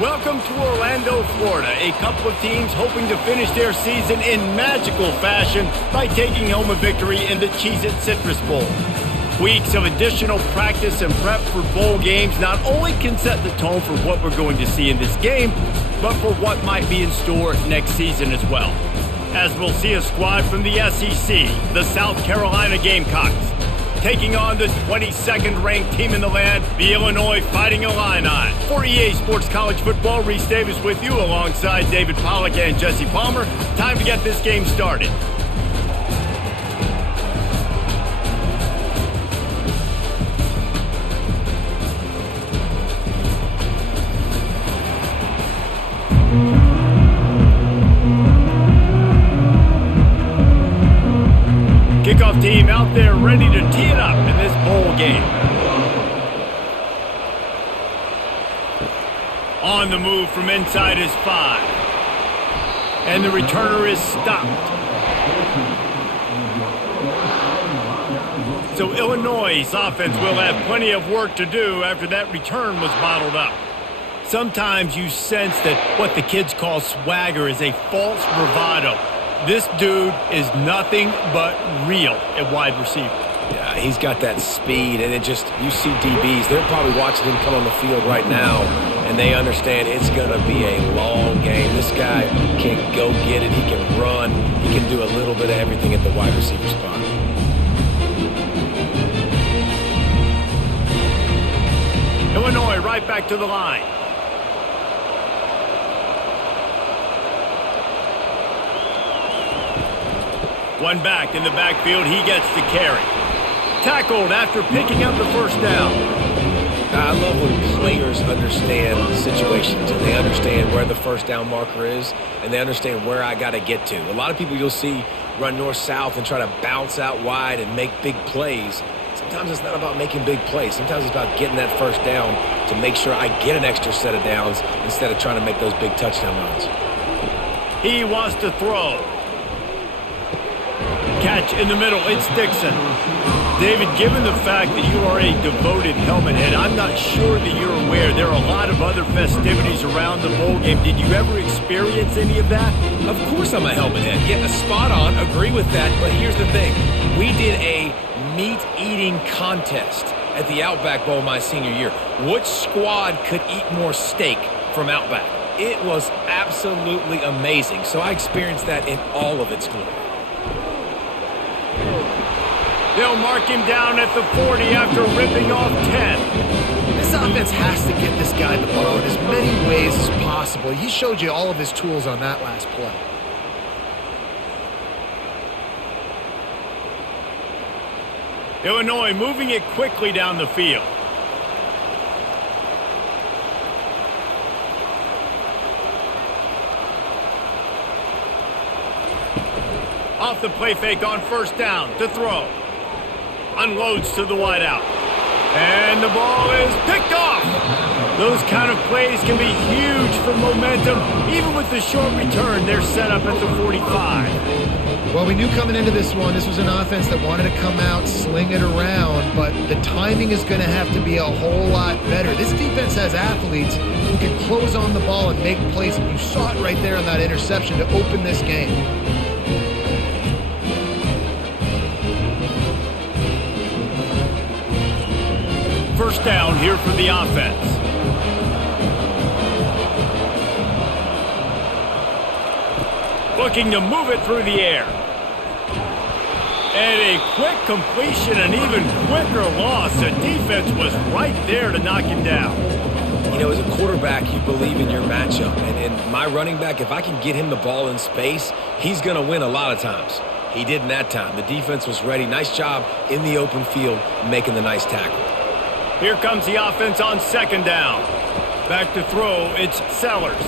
Welcome to Orlando, Florida, a couple of teams hoping to finish their season in magical fashion by taking home a victory in the Cheez-It Citrus Bowl. Weeks of additional practice and prep for bowl games not only can set the tone for what we're going to see in this game, but for what might be in store next season as well. As we'll see a squad from the SEC, the South Carolina Gamecocks, taking on the 22nd ranked team in the land, the Illinois Fighting Illini. For EA Sports College Football, Reese Davis with you alongside David Pollack and Jesse Palmer. Time to get this game started. Kickoff team out there ready to tee it up in this bowl game. On the move from inside his 5. And the returner is stopped. So Illinois' offense will have plenty of work to do after that return was bottled up. Sometimes you sense that what the kids call swagger is a false bravado. This dude is nothing but real at wide receiver. Yeah, he's got that speed, and you see DBs, they're probably watching him come on the field right now, and they understand it's going to be a long game. This guy can go get it, he can run, he can do a little bit of everything at the wide receiver spot. Illinois right back to the line. One back in the backfield, he gets the carry. Tackled after picking up the first down. I love when players understand situations and they understand where the first down marker is and they understand where I got to get to. A lot of people you'll see run north-south and try to bounce out wide and make big plays. Sometimes it's not about making big plays. Sometimes it's about getting that first down to make sure I get an extra set of downs instead of trying to make those big touchdown runs. He wants to throw. Catch in the middle, it's Dixon. David, given the fact that you are a devoted helmet head, I'm not sure that you're aware there are a lot of other festivities around the bowl game. Did you ever experience any of that? Of course I'm a helmet head. Yeah, spot on, agree with that, but here's the thing. We did a meat-eating contest at the Outback Bowl my senior year. Which squad could eat more steak from Outback? It was absolutely amazing, so I experienced that in all of its glory. They'll mark him down at the 40 after ripping off 10. This offense has to get this guy the ball in as many ways as possible. He showed you all of his tools on that last play. Illinois moving it quickly down the field. Off the play fake on first down to throw. Unloads to the wideout. And the ball is picked off. Those kind of plays can be huge for momentum. Even with the short return, they're set up at the 45. Well, we knew coming into this one, this was an offense that wanted to come out, sling it around, but the timing is going to have to be a whole lot better. This defense has athletes who can close on the ball and make plays, and you saw it right there on that interception to open this game. First down here for the offense. Looking to move it through the air. And a quick completion, an even quicker loss. The defense was right there to knock him down. You know, as a quarterback, you believe in your matchup. And my running back, if I can get him the ball in space, he's going to win a lot of times. He didn't that time. The defense was ready. Nice job in the open field making the nice tackle. Here comes the offense on second down. Back to throw, it's Sellers.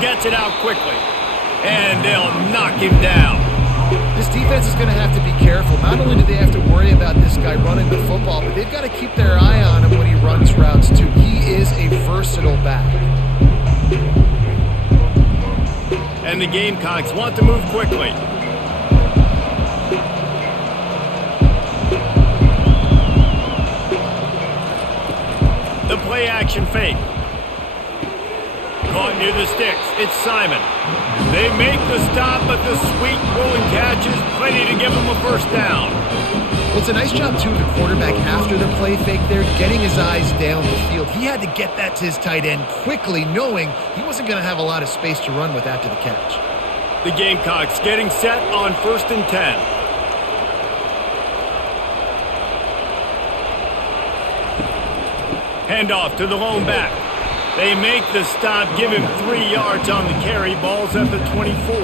Gets it out quickly. And they'll knock him down. This defense is going to have to be careful. Not only do they have to worry about this guy running the football, but they've got to keep their eye on him when he runs routes too. He is a versatile back. And the Gamecocks want to move quickly. The play action fake. Caught near the sticks. It's Simon. They make the stop, but the sweet rolling catch is plenty to give them a first down. Well, it's a nice job, too, of the quarterback after the play fake there, getting his eyes down the field. He had to get that to his tight end quickly, knowing he wasn't going to have a lot of space to run with after the catch. The Gamecocks getting set on 1st and 10. Handoff to the lone back. They make the stop, give him 3 yards on the carry. Ball's at the 24.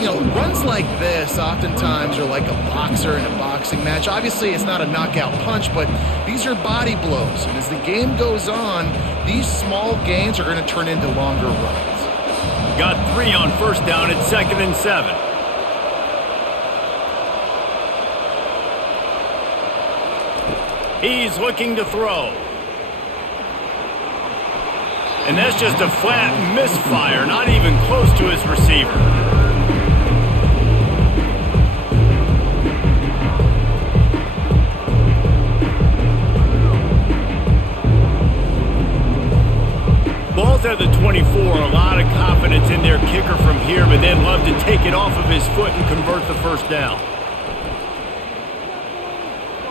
You know, runs like this oftentimes are like a boxer in a boxing match. Obviously, it's not a knockout punch, but these are body blows. And as the game goes on, these small gains are going to turn into longer runs. Got 3 on first down at 2nd and 7. He's looking to throw. And that's just a flat misfire, not even close to his receiver. Ball's at the 24. A lot of confidence in their kicker from here, but they'd love to take it off of his foot and convert the first down.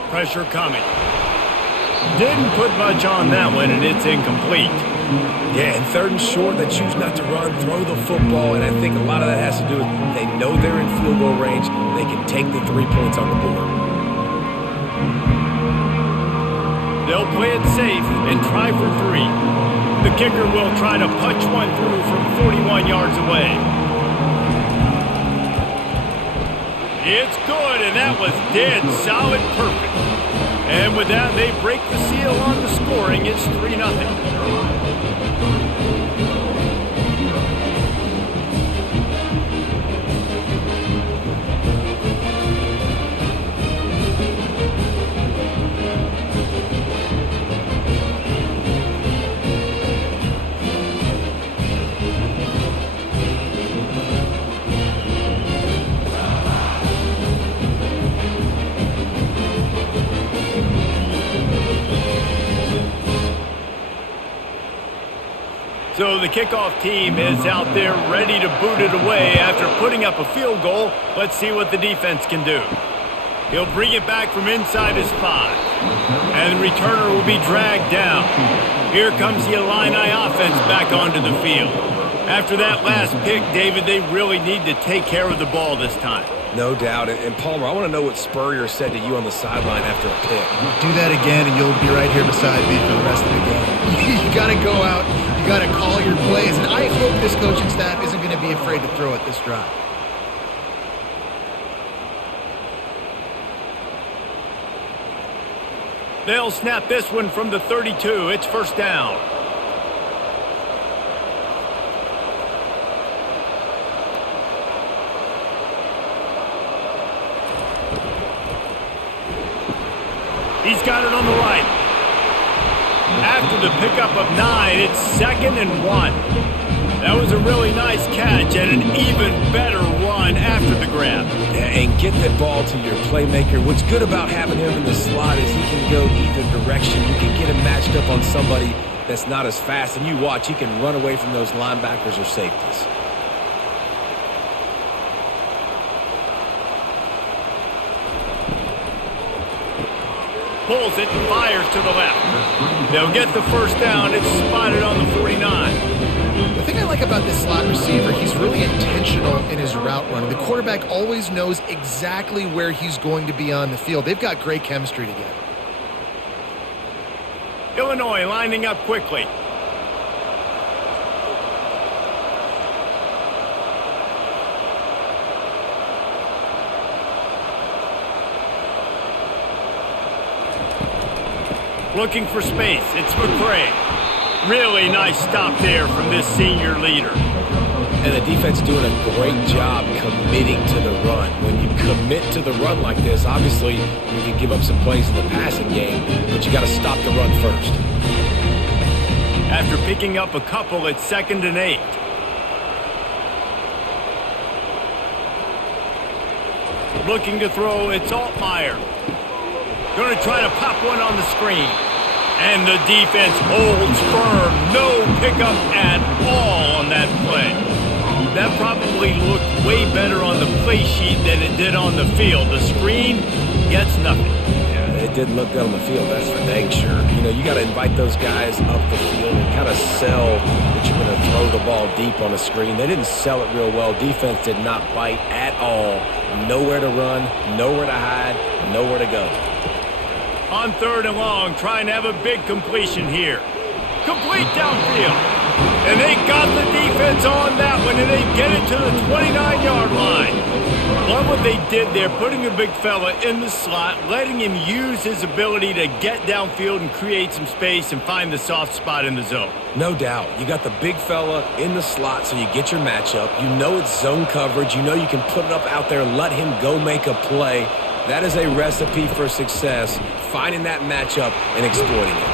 Pressure coming. Didn't put much on that one, and it's incomplete. Yeah, and 3rd and short, they choose not to run, throw the football, and I think a lot of that has to do with they know they're in field goal range. They can take the 3 points on the board. They'll play it safe and try for 3. The kicker will try to punch one through from 41 yards away. It's good, and that was dead solid perfect. And with that, they break the seal on the scoring. It's 3-0. So the kickoff team is out there ready to boot it away after putting up a field goal. Let's see what the defense can do. He'll bring it back from inside his 5. And the returner will be dragged down. Here comes the Illini offense back onto the field. After that last pick, David, they really need to take care of the ball this time. No doubt. And Palmer, I want to know what Spurrier said to you on the sideline after a pick. Do that again, and you'll be right here beside me for the rest of the game. You got to go out. You got to call your plays. And I hope this coaching staff isn't going to be afraid to throw at this drive. They'll snap this one from the 32. It's first down. He's got it on the right. After the pickup of 9, it's 2nd and 1. That was a really nice catch and an even better run after the grab. Yeah, and get the ball to your playmaker. What's good about having him in the slot is he can go either direction. You can get him matched up on somebody that's not as fast, and you watch, he can run away from those linebackers or safeties. Pulls it and fires to the left. They'll get the first down. It's spotted on the 49. The thing I like about this slot receiver, he's really intentional in his route running. The quarterback always knows exactly where he's going to be on the field. They've got great chemistry together. Illinois lining up quickly. Looking for space. It's McCray. Really nice stop there from this senior leader. And the defense doing a great job committing to the run. When you commit to the run like this, obviously you can give up some plays in the passing game, but you got to stop the run first. After picking up a couple, it's 2nd and 8. Looking to throw, it's Altmaier. Going to try to pop one on the screen. And the defense holds firm. No pickup at all on that play. That probably looked way better on the play sheet than it did on the field. The screen gets nothing. Yeah, it didn't look good on the field, that's for dang sure. You know, you got to invite those guys up the field and kind of sell that you're going to throw the ball deep on the screen. They didn't sell it real well. Defense did not bite at all. Nowhere to run, nowhere to hide, nowhere to go. On 3rd and long, trying to have a big completion here. Complete downfield. And they got the defense on that one, and they get it to the 29-yard line. Love what they did there, putting a big fella in the slot, letting him use his ability to get downfield and create some space and find the soft spot in the zone. No doubt. You got the big fella in the slot, so you get your matchup. You know it's zone coverage. You know you can put it up out there, let him go make a play. That is a recipe for success, finding that matchup and exploiting it.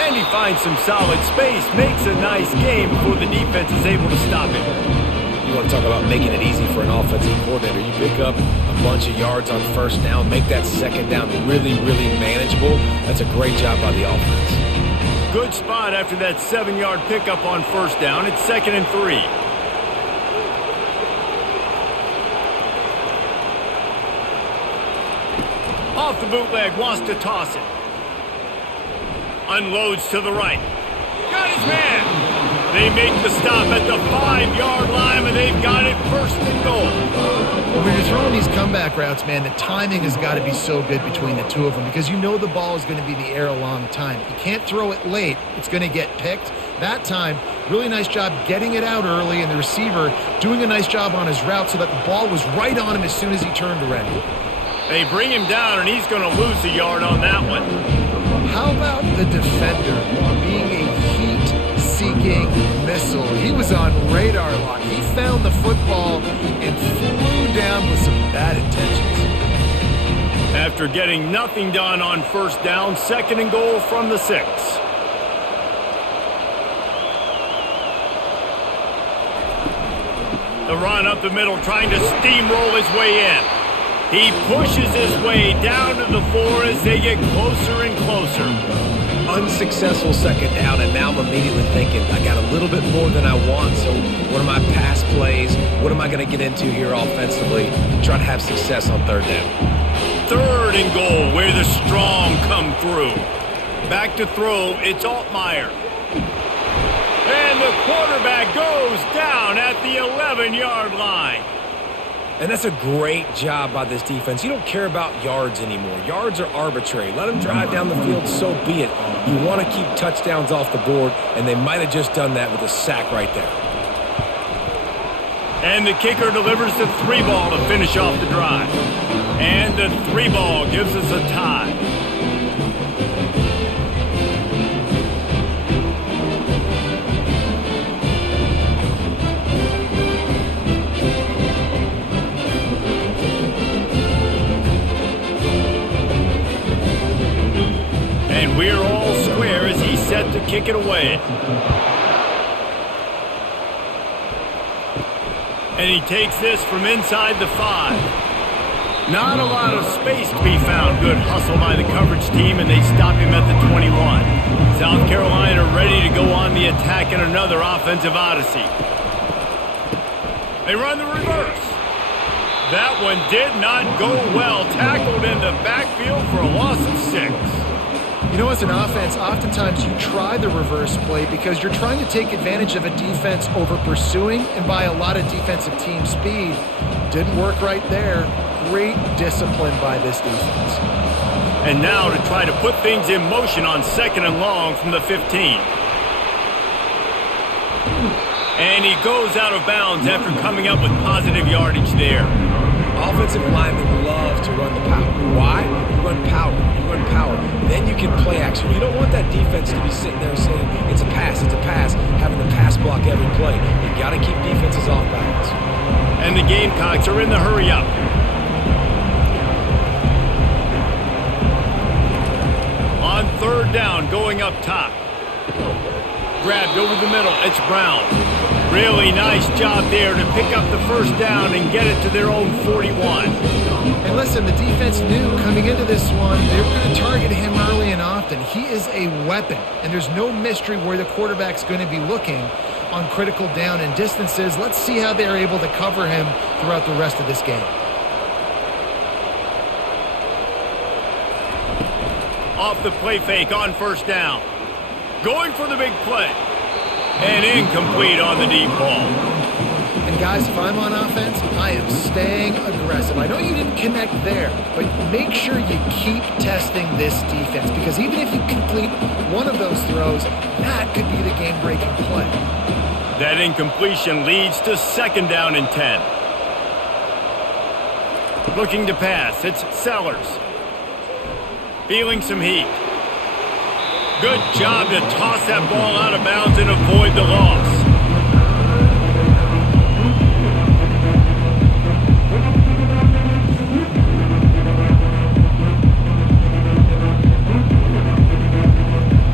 And he finds some solid space, makes a nice game before the defense is able to stop him. You want to talk about making it easy for an offensive coordinator. You pick up a bunch of yards on 1st down, make that 2nd down really, really manageable. That's a great job by the offense. Good spot after that 7-yard pickup on 1st down. It's 2nd and 3. Off the bootleg, wants to toss it. Unloads to the right. Got his man. They make the stop at the 5-yard line, and they've got it 1st and goal. When you're throwing these comeback routes, man, the timing has got to be so good between the two of them because you know the ball is going to be in the air a long time. You can't throw it late. It's going to get picked. That time, really nice job getting it out early, and the receiver doing a nice job on his route so that the ball was right on him as soon as he turned around. They bring him down, and he's going to lose a yard on that one. How about the defender being a heat-seeking missile? He was on radar lock. He found the football and flew down with some bad intentions. After getting nothing done on 1st down, 2nd and goal from the 6. The run up the middle, trying to steamroll his way in. He pushes his way down to the 4 as they get closer and closer. Unsuccessful 2nd down, and now I'm immediately thinking, I got a little bit more than I want, so what are my pass plays? What am I going to get into here offensively to try to have success on 3rd down? 3rd and goal, where the strong come through. Back to throw, it's Altmaier. And the quarterback goes down at the 11-yard line. And that's a great job by this defense. You don't care about yards anymore. Yards are arbitrary. Let them drive down the field, so be it. You want to keep touchdowns off the board, and they might have just done that with a sack right there. And the kicker delivers the 3-ball to finish off the drive. And the 3-ball gives us a tie. And we're all square as he's set to kick it away. And he takes this from inside the 5. Not a lot of space to be found. Good hustle by the coverage team, and they stop him at the 21. South Carolina ready to go on the attack in another offensive odyssey. They run the reverse. That one did not go well. Tackled in the backfield for a loss of 6. You know, as an offense, oftentimes you try the reverse play because you're trying to take advantage of a defense over pursuing and by a lot of defensive team speed. Didn't work right there. Great discipline by this defense. And now to try to put things in motion on 2nd and long from the 15. And he goes out of bounds after coming up with positive yardage there. Offensive linemen love to run the power. Why? You run power. You run power. Then you can play action. You don't want that defense to be sitting there saying, it's a pass, having to pass block every play. You got to keep defenses off balance. And the Gamecocks are in the hurry up. On 3rd down, going up top. Grabbed over the middle, it's Brown. Really nice job there to pick up the first down and get it to their own 41. And listen, the defense knew coming into this one, they were going to target him early and often. He is a weapon, and there's no mystery where the quarterback's going to be looking on critical down and distances. Let's see how they're able to cover him throughout the rest of this game. Off the play fake on first down. Going for the big play. And incomplete on the deep ball. And guys, if I'm on offense, I am staying aggressive. I know you didn't connect there, but make sure you keep testing this defense, because even if you complete one of those throws, that could be the game-breaking play. That incompletion leads to second down and 10. Looking to pass, it's Sellers. Feeling some heat. Good job to toss that ball out of bounds and avoid the loss.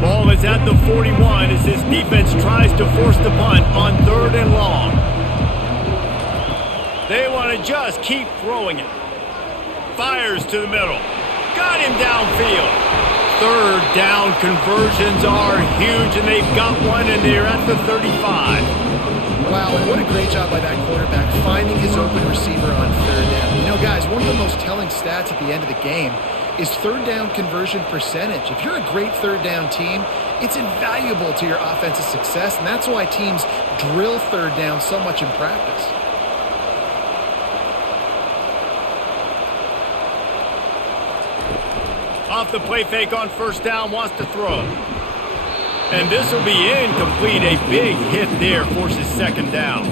Ball is at the 41 as this defense tries to force the punt on 3rd and long. They want to just keep throwing it. Fires to the middle. Got him downfield. 3rd down conversions are huge, and they've got one, and they're at the 35. Wow, and what a great job by that quarterback finding his open receiver on 3rd down. You know, guys, one of the most telling stats at the end of the game is 3rd down conversion percentage. If you're a great 3rd down team, it's invaluable to your offensive success, and that's why teams drill 3rd down so much in practice. Off the play fake on first down, wants to throw. And this will be incomplete. A big hit there forces second down.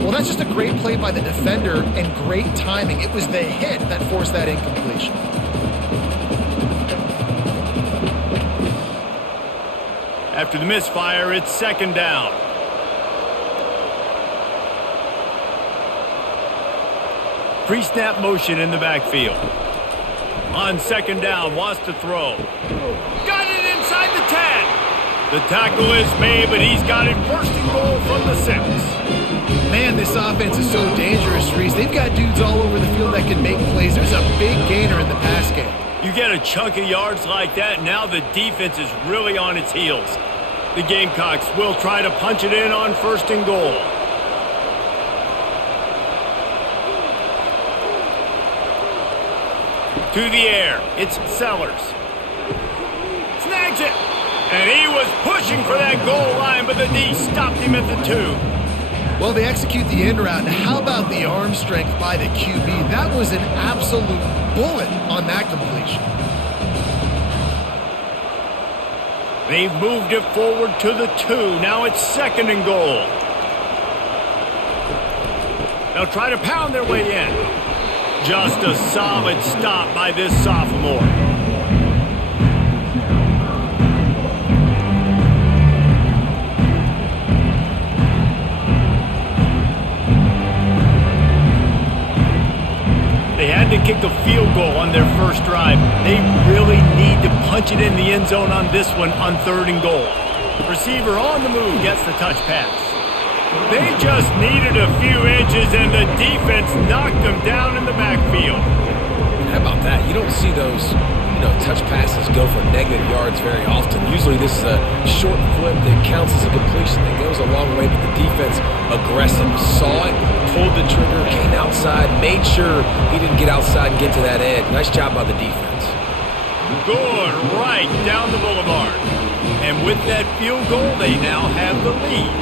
Well, that's just a great play by the defender and great timing. It was the hit that forced that incompletion. After the misfire, it's second down. Pre-snap motion in the backfield. On second down, wants to throw. Got it inside the 10. The tackle is made, but he's got it first and goal from the 6. Man, this offense is so dangerous, Reese. They've got dudes all over the field that can make plays. There's a big gainer in the pass game. You get a chunk of yards like that, now the defense is really on its heels. The Gamecocks will try to punch it in on first and goal. To the air, it's Sellers. Snags it! And he was pushing for that goal line, but the D stopped him at the 2. Well, they execute the end route. Now, how about the arm strength by the QB? That was an absolute bullet on that completion. They've moved it forward to the 2. Now it's second and goal. They'll try to pound their way in. Just a solid stop by this sophomore. They had to kick a field goal on their first drive. They really need to punch it in the end zone on this one on 3rd and goal. Receiver on the move gets the touch pass. They just needed a few inches, and the defense knocked them down in the backfield. How about that? You don't see those, touch passes go for negative yards very often. Usually this is a short flip that counts as a completion that goes a long way, but the defense aggressive. Saw it, pulled the trigger, came outside, made sure he didn't get outside and get to that edge. Nice job by the defense. Good, right down the boulevard. And with that field goal, they now have the lead.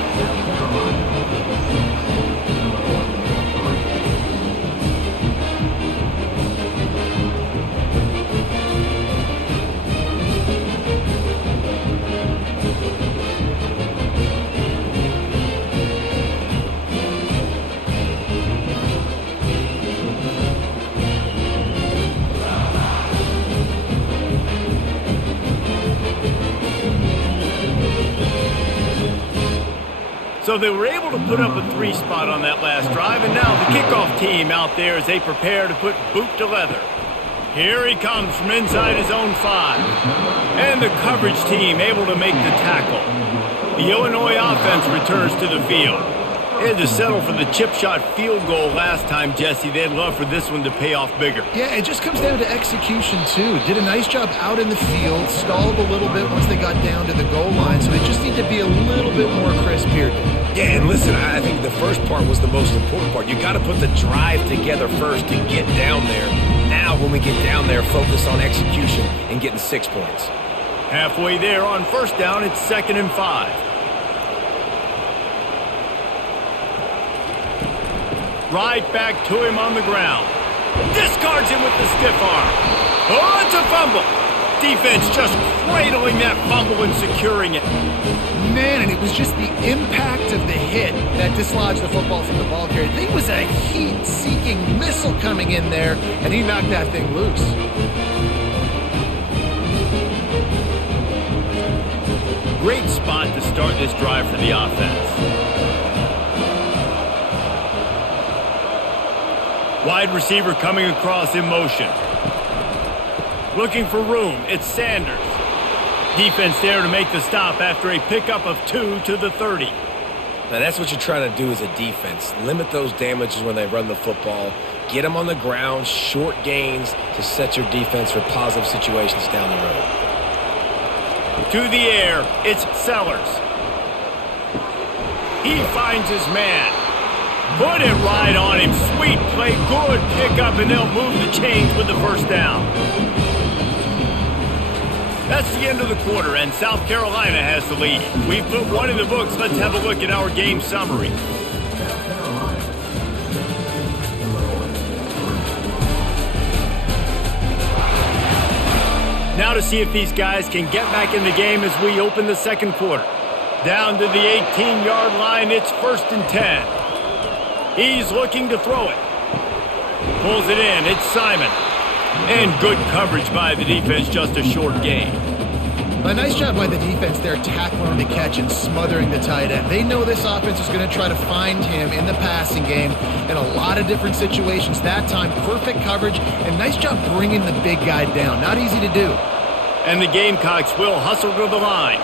So they were able to put up a 3 spot on that last drive, and now the kickoff team out there as they prepare to put boot to leather. Here he comes from inside his own 5. And the coverage team able to make the tackle. The Illinois offense returns to the field. They had to settle for the chip shot field goal last time, Jesse. They'd love for this one to pay off bigger. Yeah, it just comes down to execution, too. Did a nice job out in the field, stalled a little bit once they got down to the goal line, so they just need to be a little bit more crisp here. Yeah, and listen, I think the first part was the most important part. You got to put the drive together first to get down there. Now, when we get down there, focus on execution and getting 6 points. Halfway there on first down, it's 2nd and 5. Right back to him on the ground. Discards him with the stiff arm. Oh, it's a fumble. Defense just cradling that fumble and securing it. Man, and it was just the impact of the hit that dislodged the football from the ball carrier. I think it was a heat-seeking missile coming in there, and he knocked that thing loose. Great spot to start this drive for the offense. Wide receiver coming across in motion. Looking for room, it's Sanders. Defense there to make the stop after a pickup of 2 to the 30. Now that's what you're trying to do as a defense. Limit those damages when they run the football. Get them on the ground, short gains to set your defense for positive situations down the road. To the air, it's Sellers. He finds his man. Put it right on him. Sweet play, good pickup, and they'll move the chains with the first down. That's the end of the quarter, and South Carolina has the lead. We've put one in the books. Let's have a look at our game summary. Now to see if these guys can get back in the game as we open the second quarter. Down to the 18-yard line, it's 1st and 10. He's looking to throw it. Pulls it in. It's Simon. And good coverage by the defense, just a short gain. A nice job by the defense there, tackling the catch and smothering the tight end. They know this offense is going to try to find him in the passing game in a lot of different situations. That time, perfect coverage, and nice job bringing the big guy down. Not easy to do. And the Gamecocks will hustle to the line.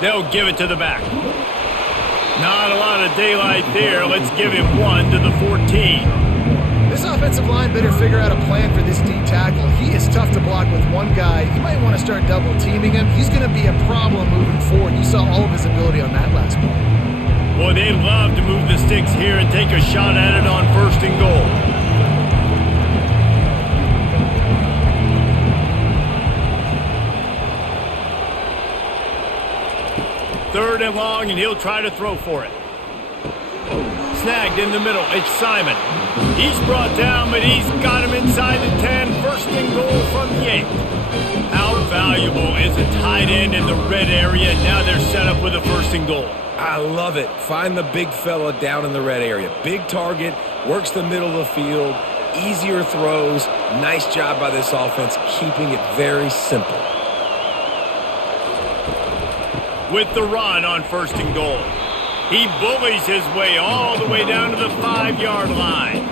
They'll give it to the back. Not a lot of daylight there. Let's give him 1 to the 14. This offensive line better figure out a plan for this D tackle. He is tough to block with one guy. You might want to start double teaming him. He's going to be a problem moving forward. You saw all of his ability on that last play. Boy, they'd love to move the sticks here and take a shot at it on 1st and goal. 3rd and long, and he'll try to throw for it. Snagged in the middle. It's Simon. He's brought down, but he's got him inside the 10. 1st and goal from the 8. How valuable is a tight end in the red area? Now they're set up with a 1st and goal. I love it. Find the big fella down in the red area. Big target, works the middle of the field, easier throws. Nice job by this offense, keeping it very simple. With the run on 1st and goal. He bullies his way all the way down to the 5-yard line.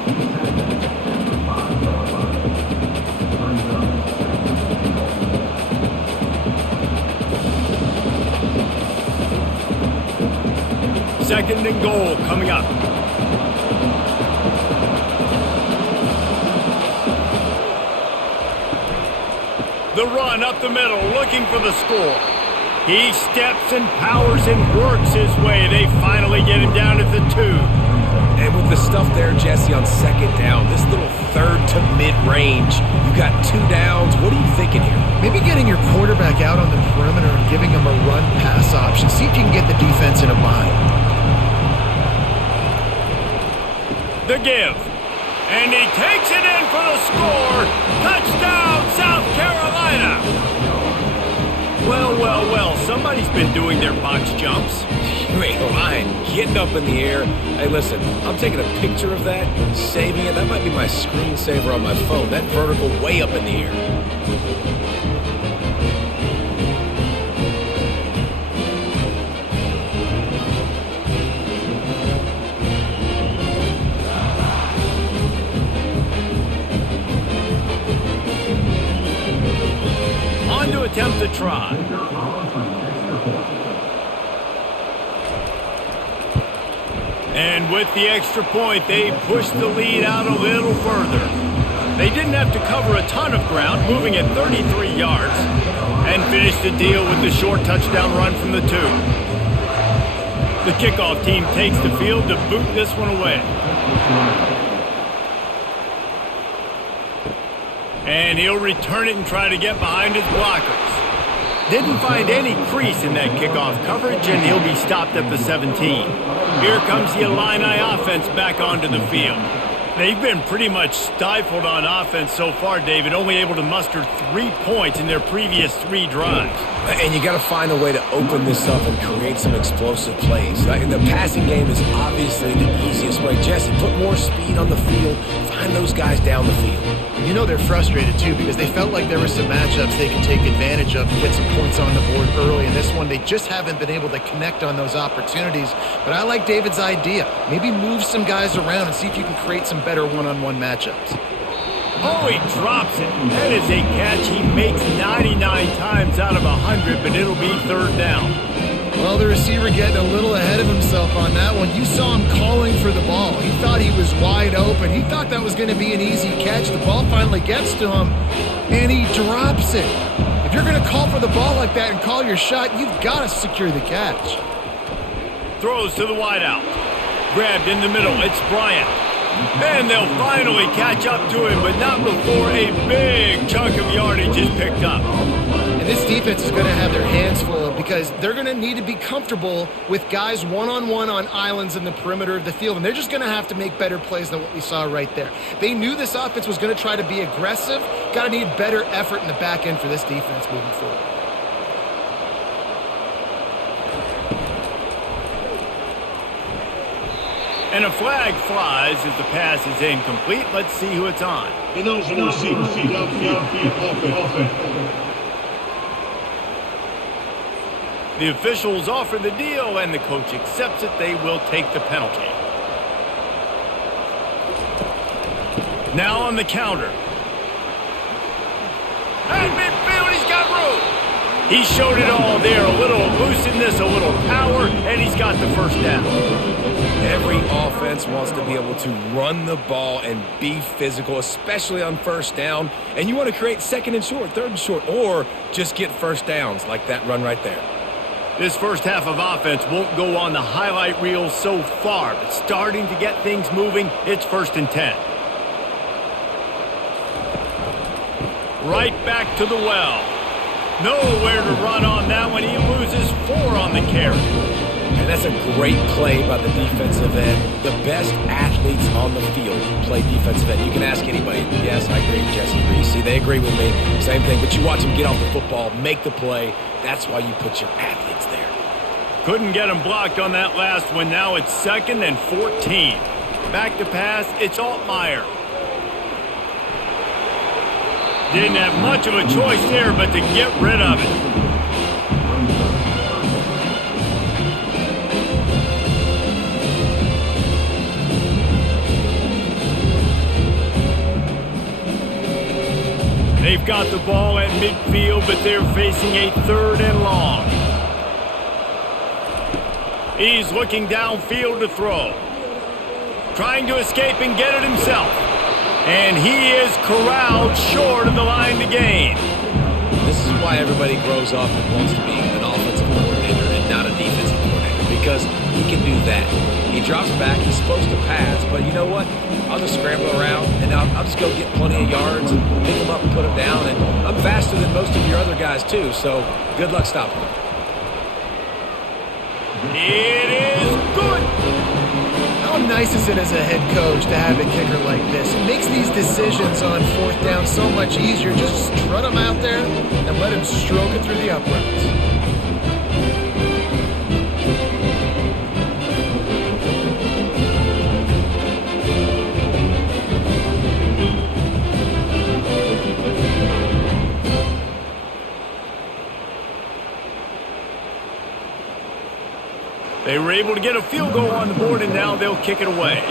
Second and goal coming up. The run up the middle, looking for the score. He steps and powers and works his way. They finally get him down at the 2. And with the stuff there, Jesse, on 2nd down, this little 3rd to mid-range, you got 2 downs. What are you thinking here? Maybe getting your quarterback out on the perimeter and giving him a run-pass option. See if you can get the defense in a bind. The give. And he takes it in for the score. Touchdown, South Carolina. Well, somebody's been doing their box jumps. You ain't lying. Getting up in the air. Hey, listen, I'm taking a picture of that, saving it. That might be my screensaver on my phone. That vertical way up in the air. On to attempt to try. And with the extra point, they pushed the lead out a little further. They didn't have to cover a ton of ground, moving at 33 yards, and finished the deal with the short touchdown run from the 2. The kickoff team takes the field to boot this one away. And he'll return it and try to get behind his blockers. Didn't find any crease in that kickoff coverage, and he'll be stopped at the 17. Here comes the Illini offense back onto the field. They've been pretty much stifled on offense so far, David, only able to muster 3 points in their previous 3 drives. And you got to find a way to open this up and create some explosive plays. The passing game is obviously the easiest way. Jesse, put more speed on the field. Find those guys down the field. You know they're frustrated, too, because they felt like there were some matchups they could take advantage of to get some points on the board early. In this one, they just haven't been able to connect on those opportunities. But I like David's idea. Maybe move some guys around and see if you can create some better one-on-one matchups. Oh, he drops it. That is a catch he makes 99 times out of 100, but it'll be 3rd down. Well, the receiver getting a little ahead of himself on that one. You saw him calling for the ball. He thought he was wide open. He thought that was going to be an easy catch. The ball finally gets to him, and he drops it. If you're going to call for the ball like that and call your shot, you've got to secure the catch. Throws to the wideout. Grabbed in the middle. It's Bryant. And they'll finally catch up to him, but not before a big chunk of yardage is picked up. And this defense is going to have their hands full because they're going to need to be comfortable with guys one-on-one on islands in the perimeter of the field, and they're just going to have to make better plays than what we saw right there. They knew this offense was going to try to be aggressive. Got to need better effort in the back end for this defense moving forward. And a flag flies as the pass is incomplete. Let's see who it's on. The officials offer the deal, and the coach accepts it. They will take the penalty. Now on the counter. At midfield, he's got room. He showed it all there. A little elusiveness, a little power, and he's got the 1st down. Every offense wants to be able to run the ball and be physical, especially on 1st down. And you want to create 2nd and short, 3rd and short, or just get 1st downs like that run right there. This first half of offense won't go on the highlight reel so far, but starting to get things moving, it's 1st and 10. Right back to the well. Nowhere to run on that one. He loses 4 on the carry. And that's a great play by the defensive end. The best athletes on the field play defensive end. You can ask anybody. Yes, I agree. Jesse agrees. See, they agree with me. Same thing. But you watch them get off the football, make the play. That's why you put your athletes there. Couldn't get him blocked on that last one. Now it's 2nd and 14. Back to pass. It's Altmaier. Didn't have much of a choice there, but to get rid of it. They've got the ball at midfield, but they're facing a 3rd and long. He's looking downfield to throw. Trying to escape and get it himself. And he is corralled short of the line to gain. This is why everybody grows up and wants to be an offensive coordinator and not a defensive coordinator, because he can do that. He drops back, he's supposed to pass, but you know what? I'll just scramble around, and I'll just go get plenty of yards and pick him up and put him down. And I'm faster than most of your other guys, too, so good luck stopping him. It is good. How nice is it as a head coach to have a kicker like this? It makes these decisions on 4th down so much easier. Just strut him out there and let him stroke it through the uprights. They were able to get a field goal on the board, and now they'll kick it away.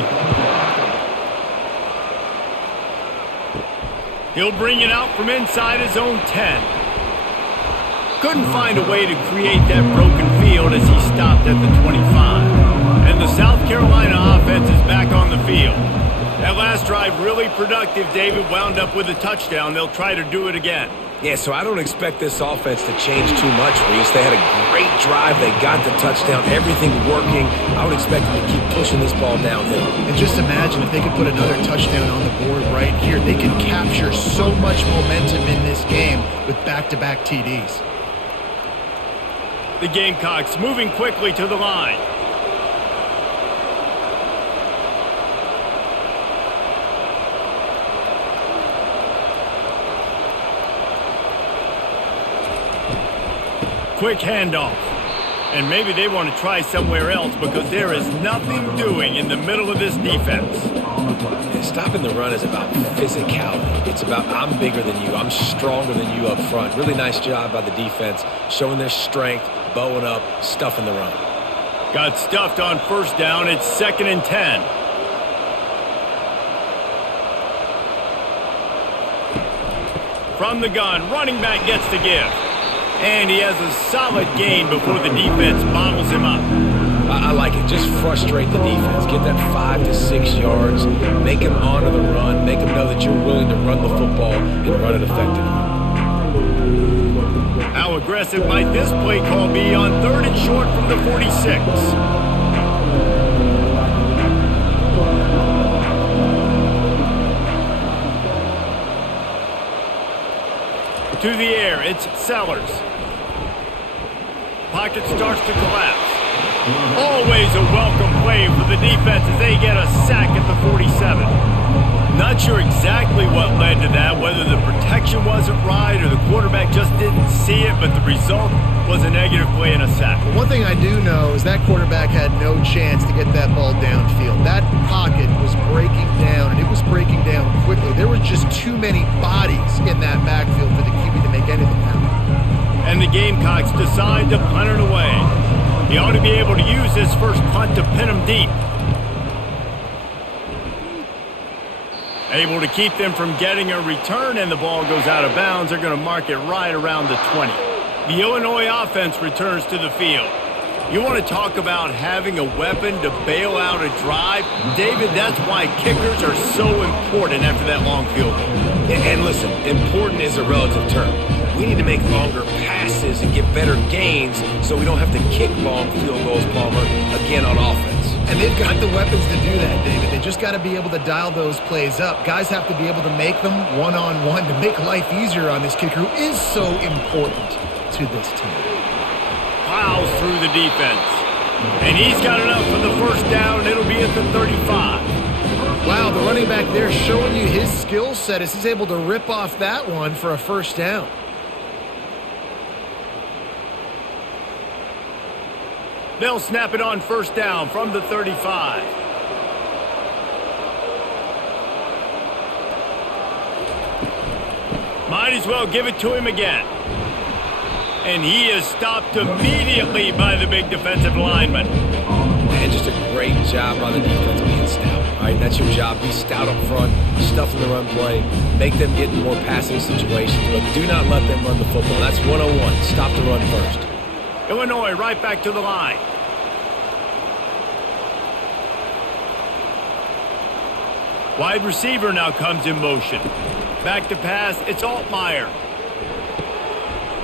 He'll bring it out from inside his own 10. Couldn't find a way to create that broken field as he stopped at the 25. And the South Carolina offense is back on the field. That last drive really productive, David, wound up with a touchdown. They'll try to do it again. Yeah, so I don't expect this offense to change too much, Reese. They had a great drive. They got the touchdown. Everything working. I would expect them to keep pushing this ball downhill. And just imagine if they could put another touchdown on the board right here. They can capture so much momentum in this game with back-to-back TDs. The Gamecocks moving quickly to the line. Quick handoff. And maybe they want to try somewhere else because there is nothing doing in the middle of this defense. And stopping the run is about physicality. It's about I'm bigger than you. I'm stronger than you up front. Really nice job by the defense, showing their strength, bowing up, stuffing the run. Got stuffed on first down. It's 2nd and 10. From the gun, running back gets to give. And he has a solid gain before the defense bottles him up. I like it. Just frustrate the defense. Get that 5 to 6 yards. Make them honor the run. Make them know that you're willing to run the football and run it effectively. How aggressive might this play call be on 3rd and short from the 46? To the air, it's Sellers. Pocket starts to collapse. Always a welcome play for the defense as they get a sack at the 47. Not sure exactly what led to that, whether the protection wasn't right or the quarterback just didn't see it, but the result was a negative play and a sack. Well, one thing I do know is that quarterback had no chance to get that ball downfield. That pocket was breaking down, and it was breaking down quickly. There were just too many bodies in that backfield for the QB to make anything happen. And the Gamecocks decide to punt it away. He ought to be able to use his first punt to pin him deep. Able to keep them from getting a return, and the ball goes out of bounds. They're going to mark it right around the 20. The Illinois offense returns to the field. You want to talk about having a weapon to bail out a drive? David, that's why kickers are so important after that long field goal. And listen, important is a relative term. We need to make longer passes and get better gains so we don't have to kick long field goals, Palmer, again on offense. And they've got the weapons to do that, David. They just got to be able to dial those plays up. Guys have to be able to make them one-on-one to make life easier on this kicker who is so important to this team. Plows through the defense. And he's got enough for the first down. It'll be at the 35. Wow, the running back there showing you his skill set as he's able to rip off that one for a first down. They'll snap it on first down from the 35. Might as well give it to him again. And he is stopped immediately by the big defensive lineman. And just a great job by the defense being stout. All right, that's your job. Be stout up front, stuff in the run play, make them get in more passing situations, but do not let them run the football. That's 101. Stop the run first. Illinois right back to the line. Wide receiver now comes in motion. Back to pass, it's Altmaier.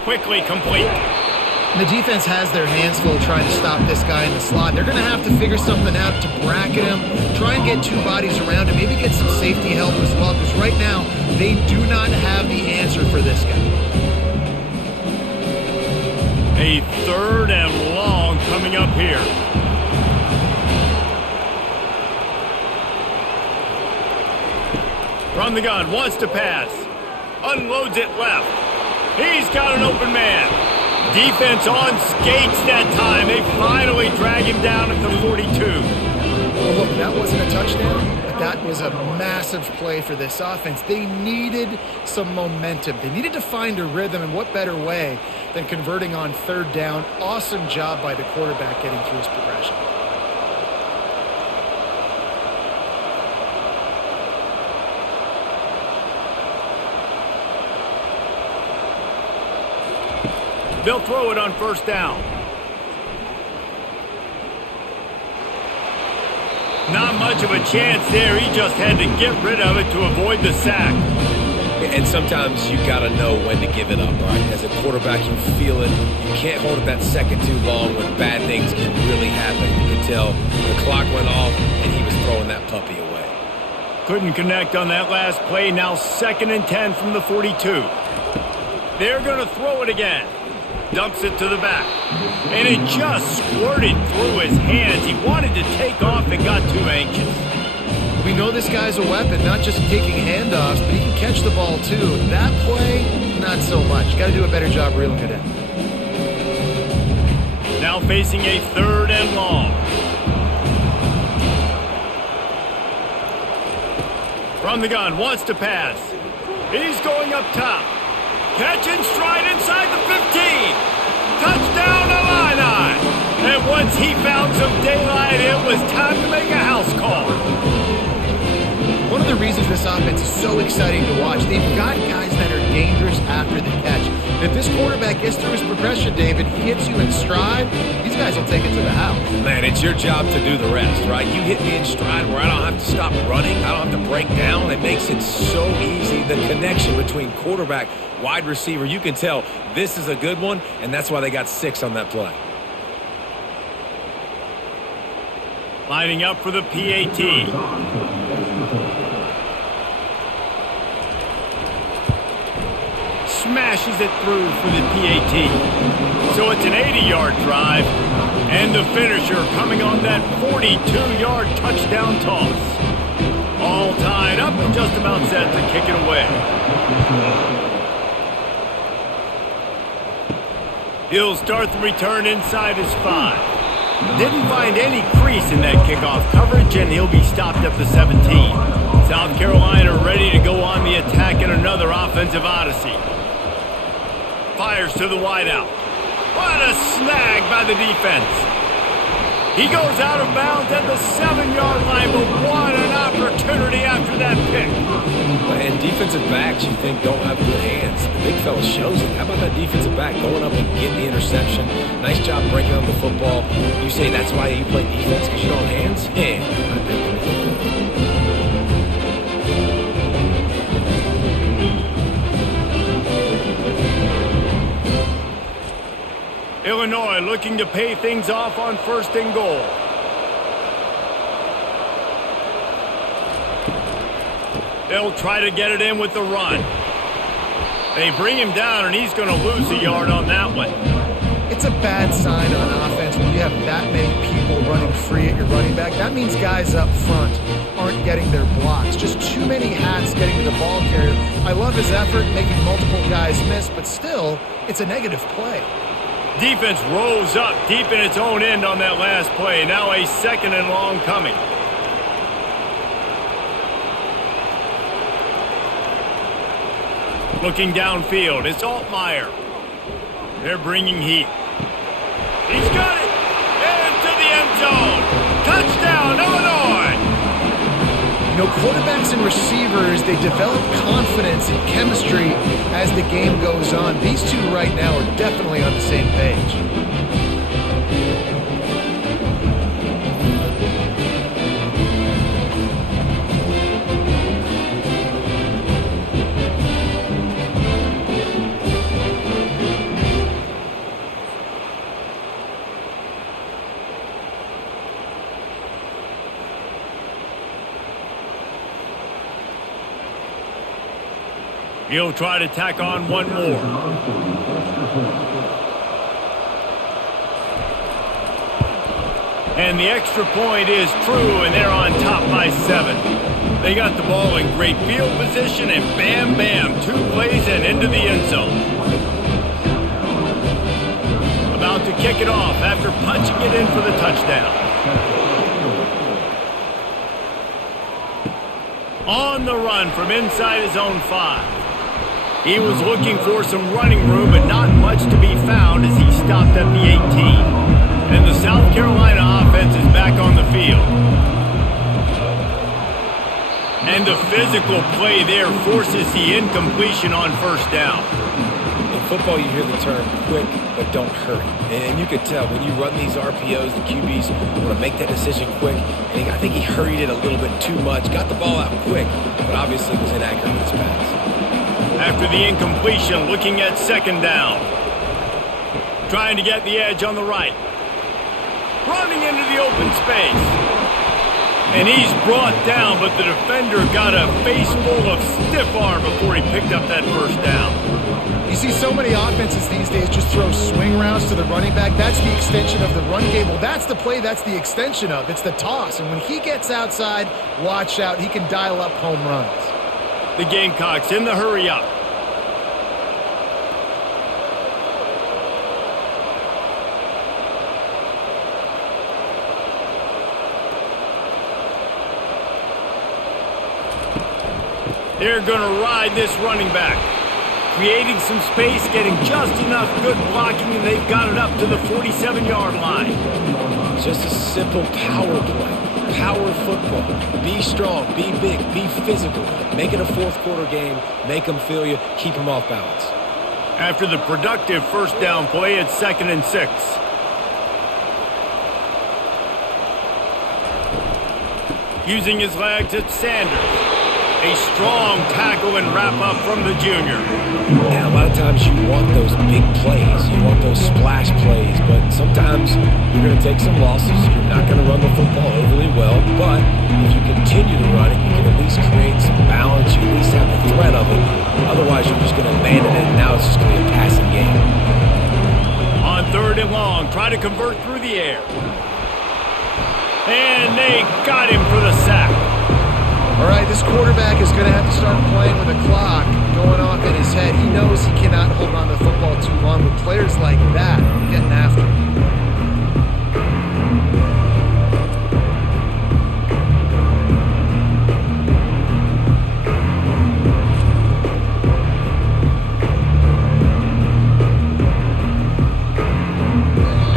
Quickly complete. The defense has their hands full trying to stop this guy in the slot. They're going to have to figure something out to bracket him, try and get two bodies around him, maybe get some safety help as well, because right now they do not have the answer for this guy. A 3rd and long coming up here. From the gun, wants to pass. Unloads it left. He's got an open man. Defense on skates that time. They finally drag him down at the 42. Well, look, that wasn't a touchdown, but that was a massive play for this offense. They needed some momentum. They needed to find a rhythm, and what better way than converting on 3rd down. Awesome job by the quarterback getting through his progression. They'll throw it on first down. Not much of a chance there. He just had to get rid of it to avoid the sack. And sometimes you got to know when to give it up, right? As a quarterback, you feel it. You can't hold it that second too long when bad things can really happen. You could tell the clock went off, and he was throwing that puppy away. Couldn't connect on that last play. Now 2nd and 10 from the 42. They're going to throw it again. Dumps it to the back. And it just squirted through his hands. He wanted to take off and got too anxious. We know this guy's a weapon, not just taking handoffs, but he can catch the ball too. That play, not so much. Got to do a better job reeling it in. Now facing a 3rd and long. From the gun, wants to pass. He's going up top. Catch and stride inside the 15. Touchdown Illini. And once he found some daylight, it was time to make a house call. One of the reasons this offense is so exciting to watch, they've got guys that are dangerous after the catch. And if this quarterback gets through his progression, David, he hits you in stride, these guys will take it to the house. Man, it's your job to do the rest, right? You hit me in stride where I don't have to stop running. I don't have to break down. It makes it so easy. The connection between quarterback, wide receiver, you can tell this is a good one, and that's why they got 6 on that play. Lining up for the PAT. Smashes it through for the PAT. So it's an 80-yard drive. And the finisher coming on that 42-yard touchdown toss. All tied up and just about set to kick it away. He'll start the return inside his 5. Didn't find any crease in that kickoff coverage, and he'll be stopped at the 17. South Carolina ready to go on the attack in another offensive odyssey. Fires to the wideout. What a snag by the defense. He goes out of bounds at the 7-yard line, but what an opportunity after that pick. And defensive backs you think don't have good hands. The big fella shows it. How about that defensive back going up and getting the interception? Nice job breaking up the football. You say that's why you play defense because you don't have hands? Yeah, I think. Illinois looking to pay things off on 1st and goal. They'll try to get it in with the run. They bring him down, and he's going to lose a yard on that one. It's a bad sign on offense when you have that many people running free at your running back. That means guys up front aren't getting their blocks. Just too many hats getting to the ball carrier. I love his effort making multiple guys miss, but still, it's a negative play. Defense rose up deep in its own end on that last play. Now a 2nd and long coming. Looking downfield, it's Altmaier. They're bringing heat. He's got it! Into the end zone! Touchdown, Illinois! You know, quarterbacks and receivers, they develop confidence and chemistry as the game goes on. These two right now are definitely on the same page. He'll try to tack on one more. And the extra point is true, and they're on top by 7. They got the ball in great field position, and bam, bam, 2 plays and into the end zone. About to kick it off after punching it in for the touchdown. On the run from inside his own 5. He was looking for some running room, but not much to be found as he stopped at the 18. And the South Carolina offense is back on the field. And the physical play there forces the incompletion on 1st down. football, you hear the term quick, but don't hurry. And you could tell when you run these RPOs, the QBs want to make that decision quick. And I think he hurried it a little bit too much, got the ball out quick, but obviously was inaccurate with his pass. After the incompletion, looking at second down. Trying to get the edge on the right. Running into the open space. And he's brought down, but the defender got a face full of stiff arm before he picked up that first down. You see so many offenses these days just throw swing routes to the running back. That's the extension of the run game. Well, that's the play that's the extension of. It's the toss. And when he gets outside, watch out. He can dial up home runs. The Gamecocks in the hurry up. They're going to ride this running back. Creating some space, getting just enough good blocking, and they've got it up to the 47-yard line. Just a simple power play. Power football. Be strong, be big, be physical. Make it a fourth-quarter game. Make them feel you. Keep them off balance. After the productive first down play, it's 2nd and 6. Using his legs, it's Sanders. A strong tackle and wrap-up from the junior. And a lot of times you want those big plays. You want those splash plays. But sometimes you're going to take some losses. You're not going to run the football overly well. But if you continue to run it, you can at least create some balance. You at least have the threat of it. Otherwise, you're just going to abandon it. And now it's just going to be a passing game. On 3rd and long, try to convert through the air. And they got him for the sack. All right, this quarterback is going to have to start playing with a clock going off in his head. He knows he cannot hold on to the football too long, but players like that are getting after him.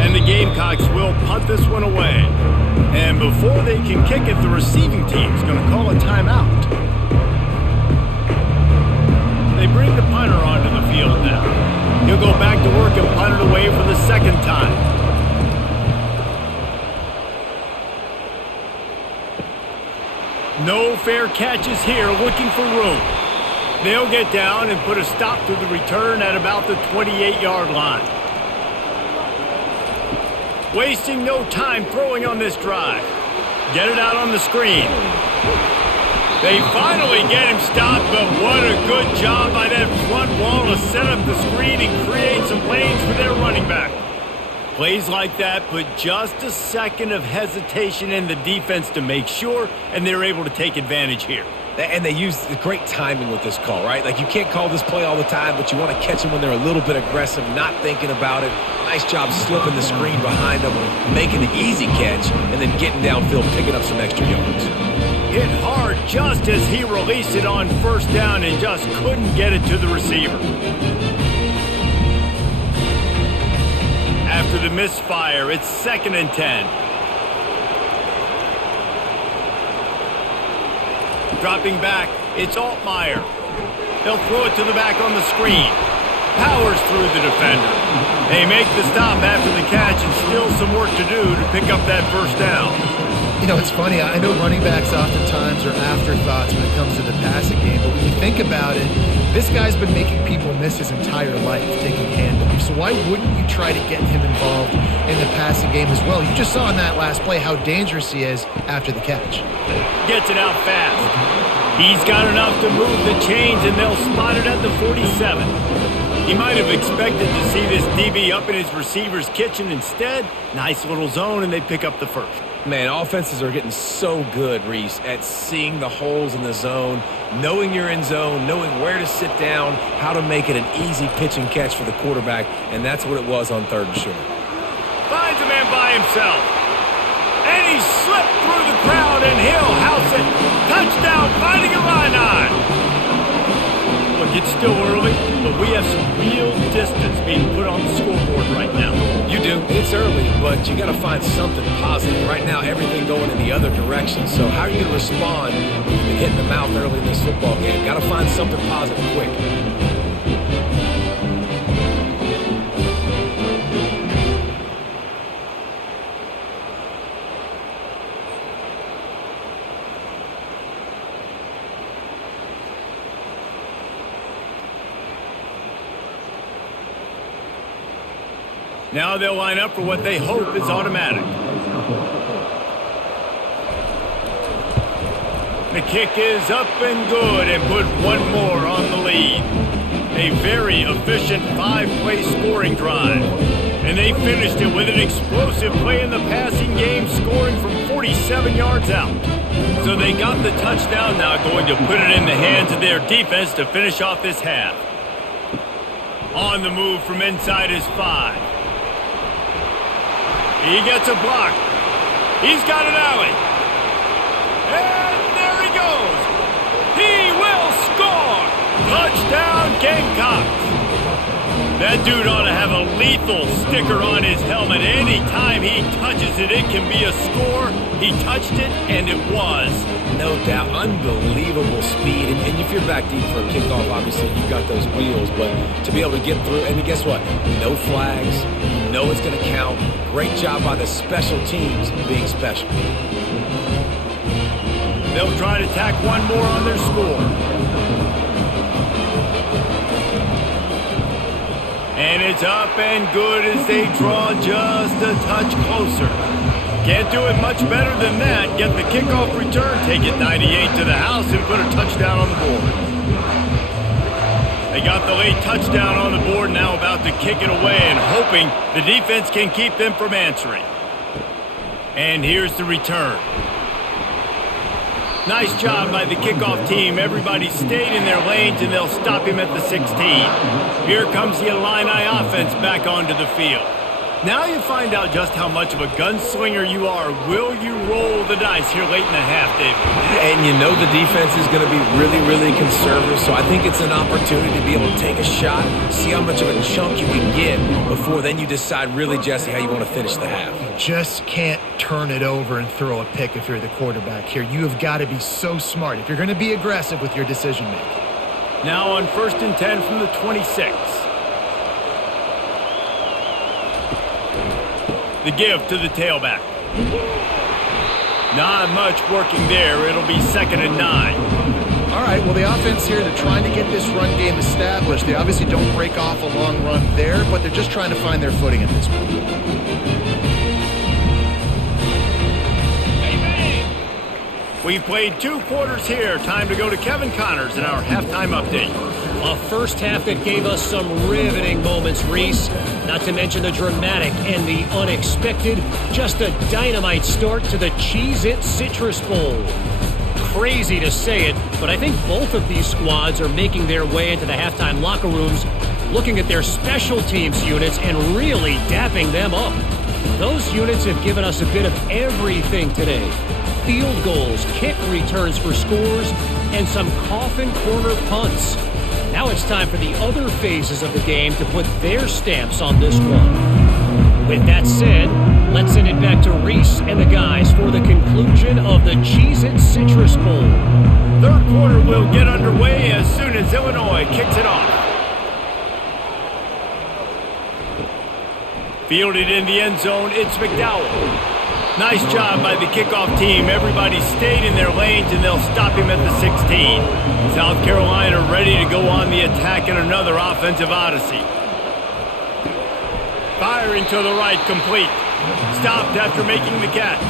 And the Gamecocks will punt this one away. And before they can kick it, the receiving team's going to call a timeout. They bring the punter onto the field now. He'll go back to work and punt it away for the second time. No fair catches here, looking for room. They'll get down and put a stop to the return at about the 28-yard line. Wasting no time throwing on this drive. Get it out on the screen. They finally get him stopped, but what a good job by that front wall to set up the screen and create some lanes for their running back. Plays like that put just a second of hesitation in the defense to make sure, and they're able to take advantage here. And they use the great timing with this call, right? Like, you can't call this play all the time, but you want to catch them when they're a little bit aggressive, not thinking about it. Nice job slipping the screen behind them, making the easy catch, and then getting downfield, picking up some extra yards. Hit hard just as he released it on first down and just couldn't get it to the receiver. After the misfire, it's 2nd and 10. Dropping back, it's Altmaier. They'll throw it to the back on the screen. Powers through the defender. They make the stop after the catch and still some work to do to pick up that first down. You know, it's funny. I know running backs oftentimes are afterthoughts when it comes to the passing game, but when you think about it, this guy's been making people miss his entire life taking handoffs. So why wouldn't you try to get him involved in the passing game as well? You just saw in that last play how dangerous he is after the catch. Gets it out fast. He's got enough to move the chains, and they'll spot it at the 47. He might have expected to see this DB up in his receiver's kitchen. Instead, nice little zone, and they pick up the first. Man, offenses are getting so good, Reese, at seeing the holes in the zone, knowing you're in zone, knowing where to sit down, how to make it an easy pitch and catch for the quarterback, and that's what it was on 3rd and short. Finds a man by himself. And he slipped through the crowd, and he'll house it. Touchdown, Fighting Illini. Look, it's still early, but we have some real distance being put on the scoreboard right now. You do. It's early, but you got to find something positive. Right now, everything going in the other direction. So how are you going to respond when you've been hitting the mouth early in this football game? Got to find something positive quick. Now they'll line up for what they hope is automatic. The kick is up and good and put one more on the lead. A very efficient 5-play scoring drive. And they finished it with an explosive play in the passing game, scoring from 47 yards out. So they got the touchdown, now going to put it in the hands of their defense to finish off this half. On the move from inside his 5. He gets a block. He's got an alley. And there he goes. He will score. Touchdown Gamecocks. That dude ought to have a lethal sticker on his helmet. Anytime he touches it, it can be a score. He touched it, and it was. No doubt. Unbelievable speed. And if you're back deep for a kickoff, obviously you've got those wheels. But to be able to get through, and guess what? No flags. You know it's going to count. Great job by the special teams being special. They'll try to tack one more on their score. And it's up and good as they draw just a touch closer. Can't do it much better than that. Get the kickoff return, take it 98 to the house, and put a touchdown on the board. They got the late touchdown on the board, now about to kick it away and hoping the defense can keep them from answering. And here's the return. Nice job by the kickoff team. Everybody stayed in their lanes, and they'll stop him at the 16. Here comes the Illini offense back onto the field. Now you find out just how much of a gunslinger you are. Will you roll the dice here late in the half, David? And you know the defense is going to be really, really conservative, so I think it's an opportunity to be able to take a shot, see how much of a chunk you can get before then you decide really, Jesse, how you want to finish the half. You just can't turn it over and throw a pick if you're the quarterback here. You have got to be so smart if you're going to be aggressive with your decision-making. Now on 1st and 10 from the 26. The give to the tailback. Not much working there. It'll be 2nd and 9. All right, well, the offense here, they're trying to get this run game established. They obviously don't break off a long run there, but they're just trying to find their footing at this point. We've played 2 quarters here. Time to go to Kevin Connors in our halftime update. A first half that gave us some riveting moments, Reese. Not to mention the dramatic and the unexpected. Just a dynamite start to the Cheez-It Citrus Bowl. Crazy to say it, but I think both of these squads are making their way into the halftime locker rooms, looking at their special teams units and really dapping them up. Those units have given us a bit of everything today. Field goals, kick returns for scores, and some coffin corner punts. Now it's time for the other phases of the game to put their stamps on this one. With that said, let's send it back to Reese and the guys for the conclusion of the Cheez-It Citrus Bowl. 3rd quarter will get underway as soon as Illinois kicks it off. Fielded in the end zone, it's McDowell. Nice job by the kickoff team. Everybody stayed in their lanes, and they'll stop him at the 16. South Carolina ready to go on the attack in another offensive odyssey. Firing to the right, complete. Stopped after making the catch.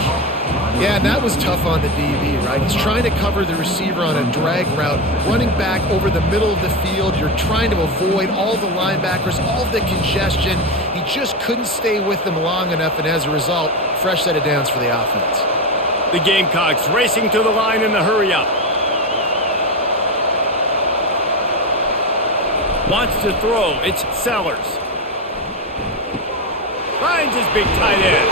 Yeah, and that was tough on the DB, right? He's trying to cover the receiver on a drag route, running back over the middle of the field. You're trying to avoid all the linebackers, all the congestion. He just couldn't stay with them long enough, and as a result, fresh set of downs for the offense. The Gamecocks racing to the line in the hurry-up. Wants to throw. It's Sellers. Finds his big tight end.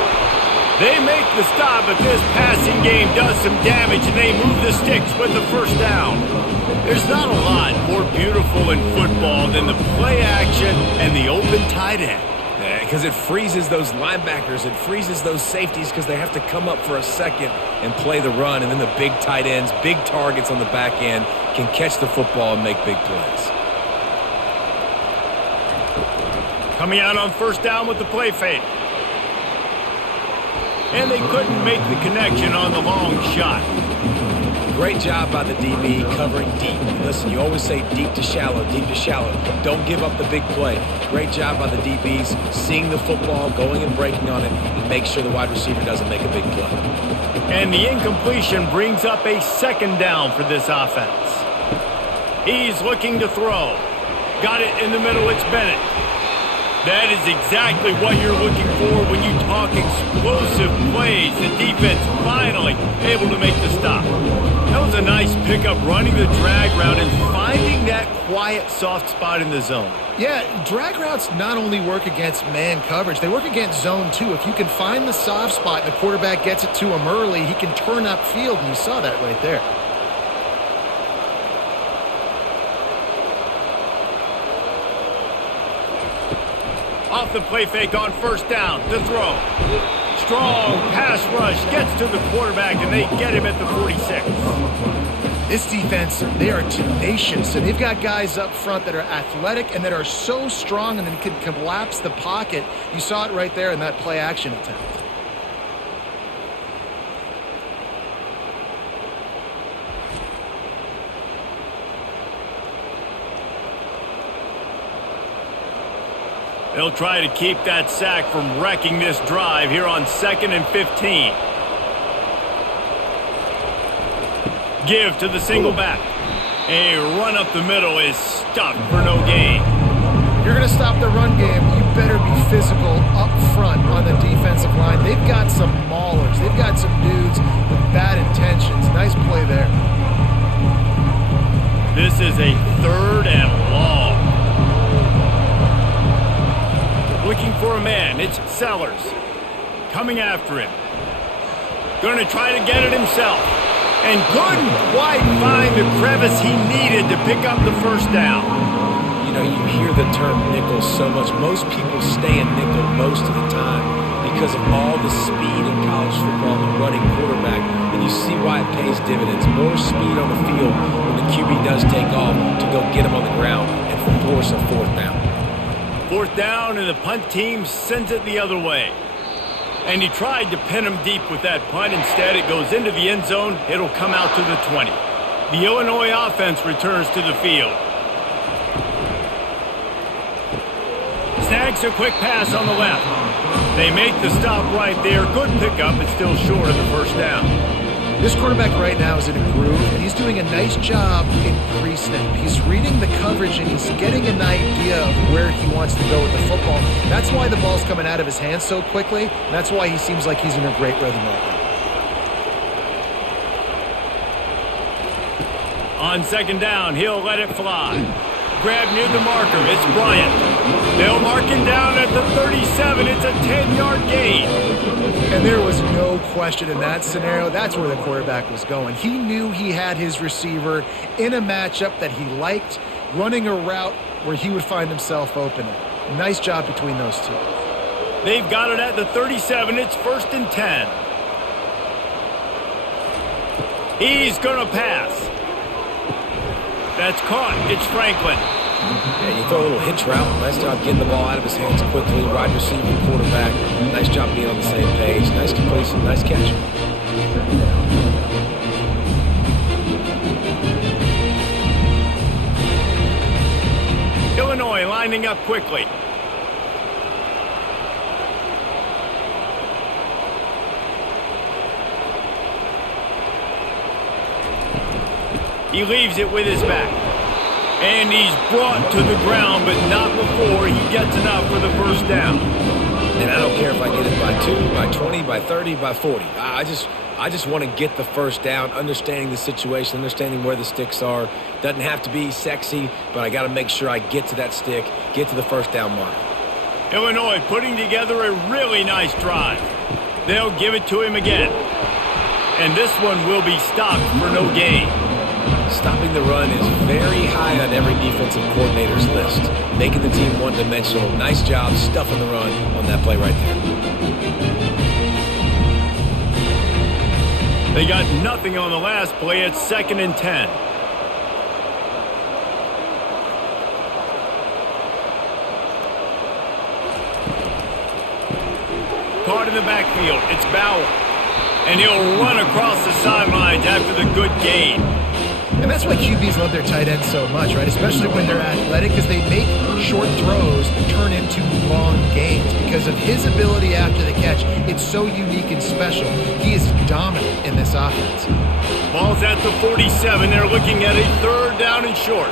They make the stop, but this passing game does some damage, and they move the sticks with the first down. There's not a lot more beautiful in football than the play action and the open tight end. Because it freezes those linebackers. It freezes those safeties because they have to come up for a second and play the run. And then the big tight ends, big targets on the back end can catch the football and make big plays. Coming out on 1st down with the play fake. And they couldn't make the connection on the long shot. Great job by the DB covering deep. Listen, you always say deep to shallow, deep to shallow. Don't give up the big play. Great job by the DBs seeing the football, going and breaking on it, and make sure the wide receiver doesn't make a big play. And the incompletion brings up a second down for this offense. He's looking to throw. Got it in the middle. It's Bennett. That is exactly what you're looking for when you talk explosive plays. The defense finally able to make the stop. That was a nice pickup, running the drag route and finding that quiet, soft spot in the zone. Yeah, drag routes not only work against man coverage, they work against zone too. If you can find the soft spot and the quarterback gets it to him early, he can turn upfield, and you saw that right there. Off the play fake on first down to throw. Strong pass rush gets to the quarterback, and they get him at the 46. This defense, they are tenacious, and they've got guys up front that are athletic and that are so strong and then can collapse the pocket. You saw it right there in that play action attempt. They'll try to keep that sack from wrecking this drive here on 2nd and 15. Give to the single back. A run up the middle is stuck for no gain. If you're going to stop the run game, you better be physical up front on the defensive line. They've got some maulers. They've got some dudes with bad intentions. Nice play there. This is a 3rd and long. Looking for a man. It's Sellers. Coming after him. Going to try to get it himself. And couldn't quite find the crevice he needed to pick up the first down. You know, you hear the term nickel so much. Most people stay in nickel most of the time because of all the speed in college football and the running quarterback. And you see why it pays dividends. More speed on the field when the QB does take off to go get him on the ground and force a 4th down. 4th down, and the punt team sends it the other way. And he tried to pin him deep with that punt. Instead, it goes into the end zone. It'll come out to the 20. The Illinois offense returns to the field. Snags a quick pass on the left. They make the stop right there. Good pickup, but still short of the first down. This quarterback right now is in a groove, and he's doing a nice job in pre-snap. He's reading the coverage, and he's getting an idea of where he wants to go with the football. That's why the ball's coming out of his hands so quickly, and that's why he seems like he's in a great rhythm right now. On 2nd down, he'll let it fly. Grab near the marker. It's Bryant. They'll mark him down at the 37. It's a 10-yard gain. And there was no question in that scenario. That's where the quarterback was going. He knew he had his receiver in a matchup that he liked, running a route where he would find himself open. Nice job between those two. They've got it at the 37. It's 1st and 10. He's going to pass. That's caught. It's Franklin. Yeah, you throw a little hitch route. Nice job getting the ball out of his hands quickly. Wide receiver, quarterback. Nice job being on the same page. Nice completion. Nice catch. Illinois lining up quickly. He leaves it with his back. And he's brought to the ground, but not before he gets enough for the first down. And I don't care if I get it by 2, by 20, by 30, by 40. I just want to get the first down, understanding the situation, understanding where the sticks are. Doesn't have to be sexy, but I got to make sure I get to that stick, get to the first down mark. Illinois putting together a really nice drive. They'll give it to him again. And this one will be stopped for no gain. Stopping the run is very high on every defensive coordinator's list. Making the team one-dimensional. Nice job stuffing the run on that play right there. They got nothing on the last play. It's 2nd and 10. Caught in the backfield. It's Bauer. And he'll run across the sidelines after the good gain. And that's why QBs love their tight ends so much, right? Especially when they're athletic, because they make short throws turn into long gains. Because of his ability after the catch, it's so unique and special. He is dominant in this offense. Ball's at the 47. They're looking at a 3rd down and short.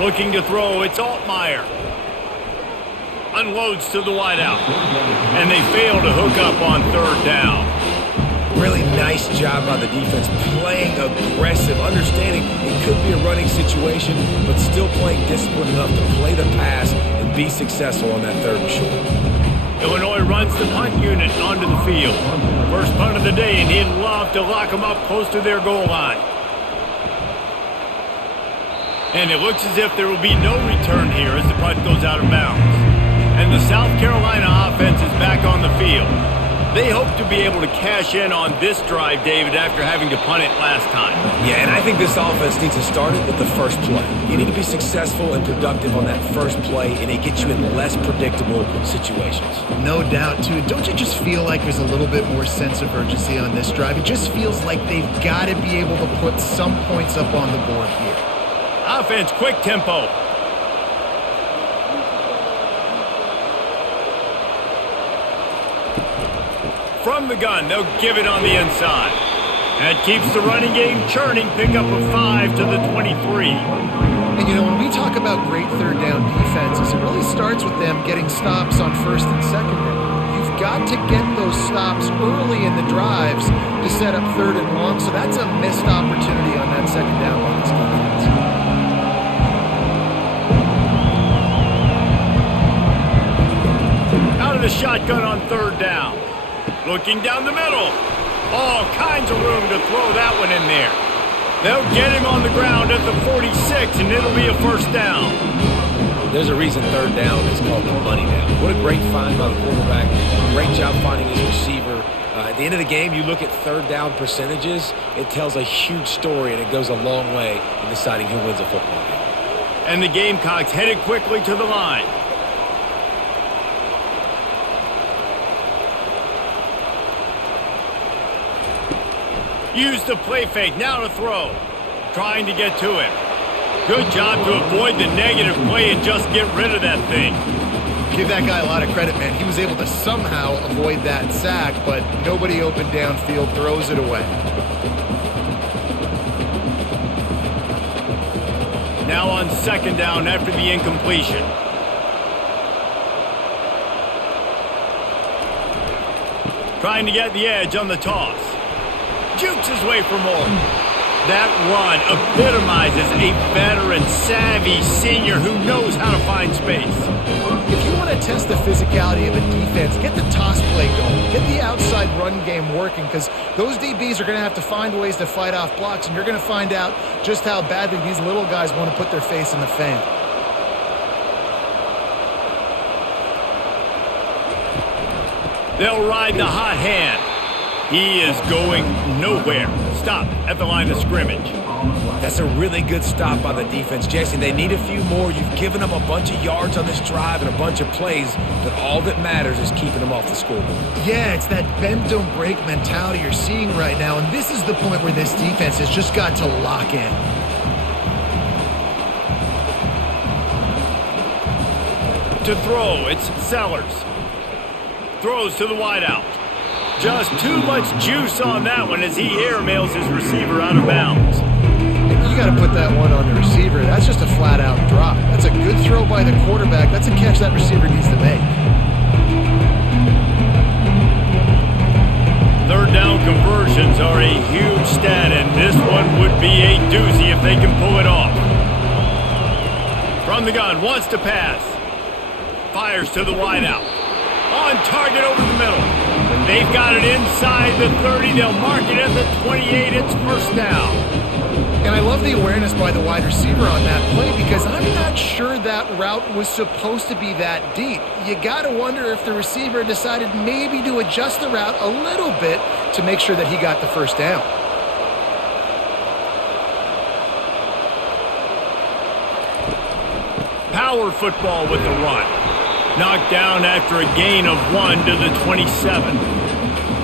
Looking to throw, it's Altmaier. Unloads to the wideout. And they fail to hook up on 3rd down. Really nice job by the defense, playing aggressive, understanding it could be a running situation, but still playing disciplined enough to play the pass and be successful on that 3rd and short. Illinois runs the punt unit onto the field. First punt of the day, and he'd love to lock them up close to their goal line. And it looks as if there will be no return here as the punt goes out of bounds. And the South Carolina offense is back on the field. They hope to be able to cash in on this drive, David, after having to punt it last time. Yeah, and I think this offense needs to start it with the first play. You need to be successful and productive on that first play, and it gets you in less predictable situations. No doubt, too. Don't you just feel like there's a little bit more sense of urgency on this drive? It just feels like they've got to be able to put some points up on the board here. Offense, quick tempo. From the gun, they'll give it on the inside. That keeps the running game churning. Pickup of 5 to the 23. And, you know, when we talk about great 3rd down defenses, it really starts with them getting stops on 1st and 2nd down. You've got to get those stops early in the drives to set up 3rd and long, so that's a missed opportunity on that 2nd down by this defense. Out of the shotgun on 3rd down. Looking down the middle. All kinds of room to throw that one in there. They'll get him on the ground at the 46, and it'll be a 1st down. There's a reason 3rd down is called the money down. What a great find by the quarterback. Great job finding his receiver. At the end of the game, you look at 3rd down percentages. It tells a huge story, and it goes a long way in deciding who wins a football game. And the Gamecocks headed quickly to the line. Use the play fake, now to throw. Trying to get to him. Good job to avoid the negative play and just get rid of that thing. Give that guy a lot of credit, man. He was able to somehow avoid that sack, but nobody open downfield, throws it away. Now on 2nd down after the incompletion. Trying to get the edge on the toss. Jukes his way for more. That run epitomizes a veteran, savvy senior who knows how to find space. If you want to test the physicality of a defense, get the toss play going. Get the outside run game working, because those DBs are going to have to find ways to fight off blocks, and you're going to find out just how badly these little guys want to put their face in the fan. They'll ride the hot hand. He is going nowhere. Stop at the line of scrimmage. That's a really good stop by the defense, Jesse. They need a few more. You've given them a bunch of yards on this drive and a bunch of plays, but all that matters is keeping them off the scoreboard. Yeah, it's that bend, don't break mentality you're seeing right now, and this is the point where this defense has just got to lock in. To throw, it's Sellers. Throws to the wideout. Just too much juice on that one as he airmails his receiver out of bounds. You got to put that one on the receiver. That's just a flat-out drop. That's a good throw by the quarterback. That's a catch that receiver needs to make. 3rd down conversions are a huge stat, and this one would be a doozy if they can pull it off. From the gun, wants to pass. Fires to the wideout. On target over the middle. They've got it inside the 30. They'll mark it at the 28. It's 1st down. And I love the awareness by the wide receiver on that play, because I'm not sure that route was supposed to be that deep. You got to wonder if the receiver decided maybe to adjust the route a little bit to make sure that he got the 1st down. Power football with the run. Knocked down after a gain of 1 to the 27.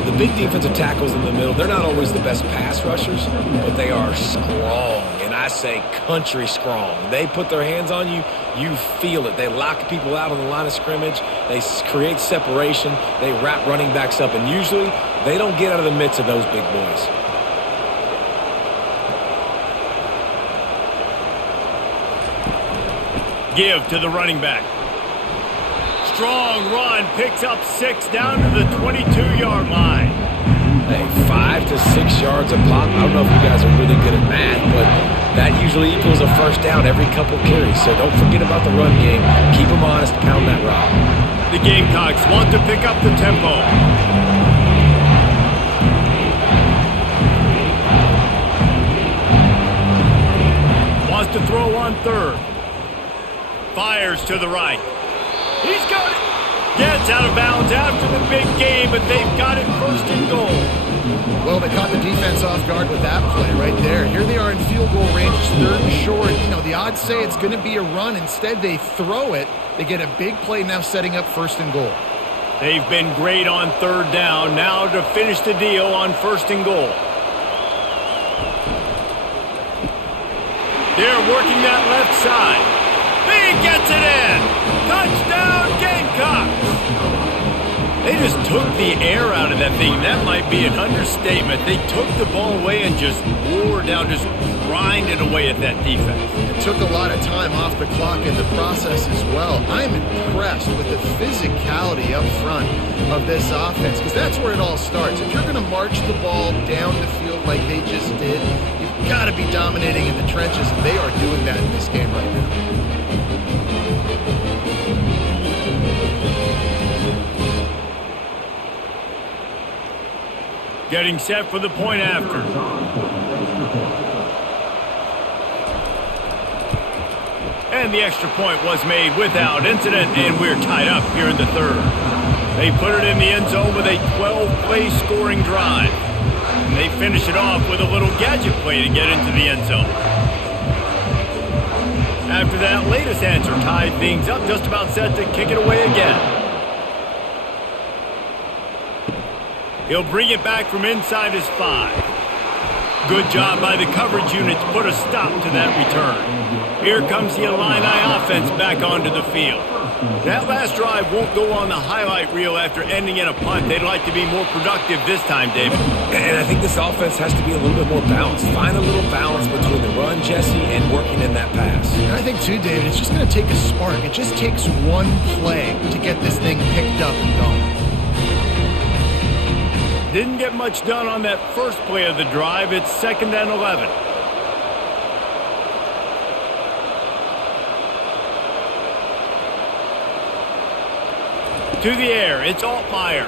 The big defensive tackles in the middle, they're not always the best pass rushers, but they are strong, and I say country strong. They put their hands on you, you feel it. They lock people out on the line of scrimmage. They create separation. They wrap running backs up, and usually they don't get out of the midst of those big boys. Give to the running back. Strong run, picks up 6 down to the 22-yard line. Hey, 5 to 6 yards a pop. I don't know if you guys are really good at math, but that usually equals a first down every couple carries. So don't forget about the run game. Keep them honest, pound that rock. The Gamecocks want to pick up the tempo. Wants to throw on third. Fires to the right. He's got it. Gets out of bounds after the big game, but they've got it first and goal. Well, they caught the defense off guard with that play right there. Here they are in field goal range, 3rd and short. You know, the odds say it's going to be a run. Instead, they throw it. They get a big play now setting up 1st and goal. They've been great on 3rd down. Now to finish the deal on 1st and goal. They're working that left side. He gets it in! Touchdown, Gamecocks! They just took the air out of that thing. That might be an understatement. They took the ball away and just wore down, just grinded away at that defense. It took a lot of time off the clock in the process as well. I'm impressed with the physicality up front of this offense, because that's where it all starts. If you're going to march the ball down the field like they just did, you've got to be dominating in the trenches, and they are doing that in this game right now. Getting set for the point after. And the extra point was made without incident, and we're tied up here in the 3rd. They put it in the end zone with a 12-play scoring drive. And they finish it off with a little gadget play to get into the end zone. After that latest answer tied things up, just about set to kick it away again. He'll bring it back from inside his 5. Good job by the coverage unit to put a stop to that return. Here comes the Illini offense back onto the field. That last drive won't go on the highlight reel after ending in a punt. They'd like to be more productive this time, David. And I think this offense has to be a little bit more balanced. Find a little balance between the run, Jesse, and working in that pass. And I think, too, David, it's just going to take a spark. It just takes one play to get this thing picked up and going. Didn't get much done on that first play of the drive. It's 2nd and 11. To the air, it's Altmaier.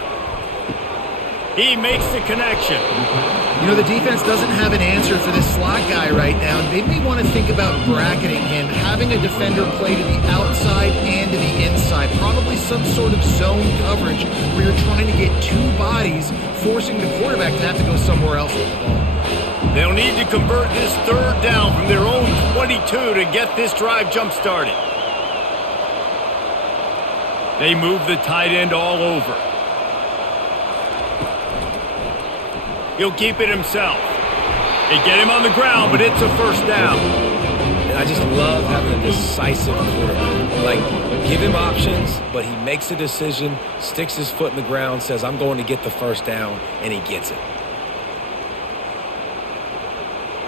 He makes the connection. You know, the defense doesn't have an answer for this slot guy right now. They may want to think about bracketing him, having a defender play to the outside and to the inside. Probably some sort of zone coverage where you're trying to get 2 bodies, forcing the quarterback to have to go somewhere else with the ball. They'll need to convert this 3rd down from their own 22 to get this drive jump-started. They move the tight end all over. He'll keep it himself. They get him on the ground, but it's a 1st down. And I just love having a decisive quarterback. Like, give him options, but he makes a decision, sticks his foot in the ground, says, I'm going to get the 1st down, and he gets it.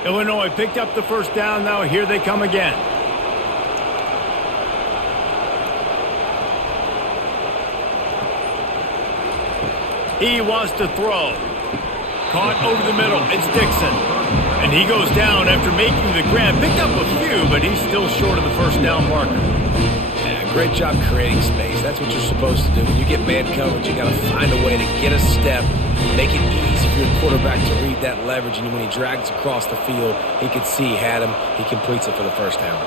Illinois picked up the 1st down. Now here they come again. He wants to throw. Caught over the middle. It's Dixon. And he goes down after making the grab. Picked up a few, but he's still short of the 1st down marker. Yeah, great job creating space. That's what you're supposed to do. When you get man coverage, you got to find a way to get a step, make it easy for your quarterback to read that leverage. And when he drags across the field, he could see he had him. He completes it for the 1st down.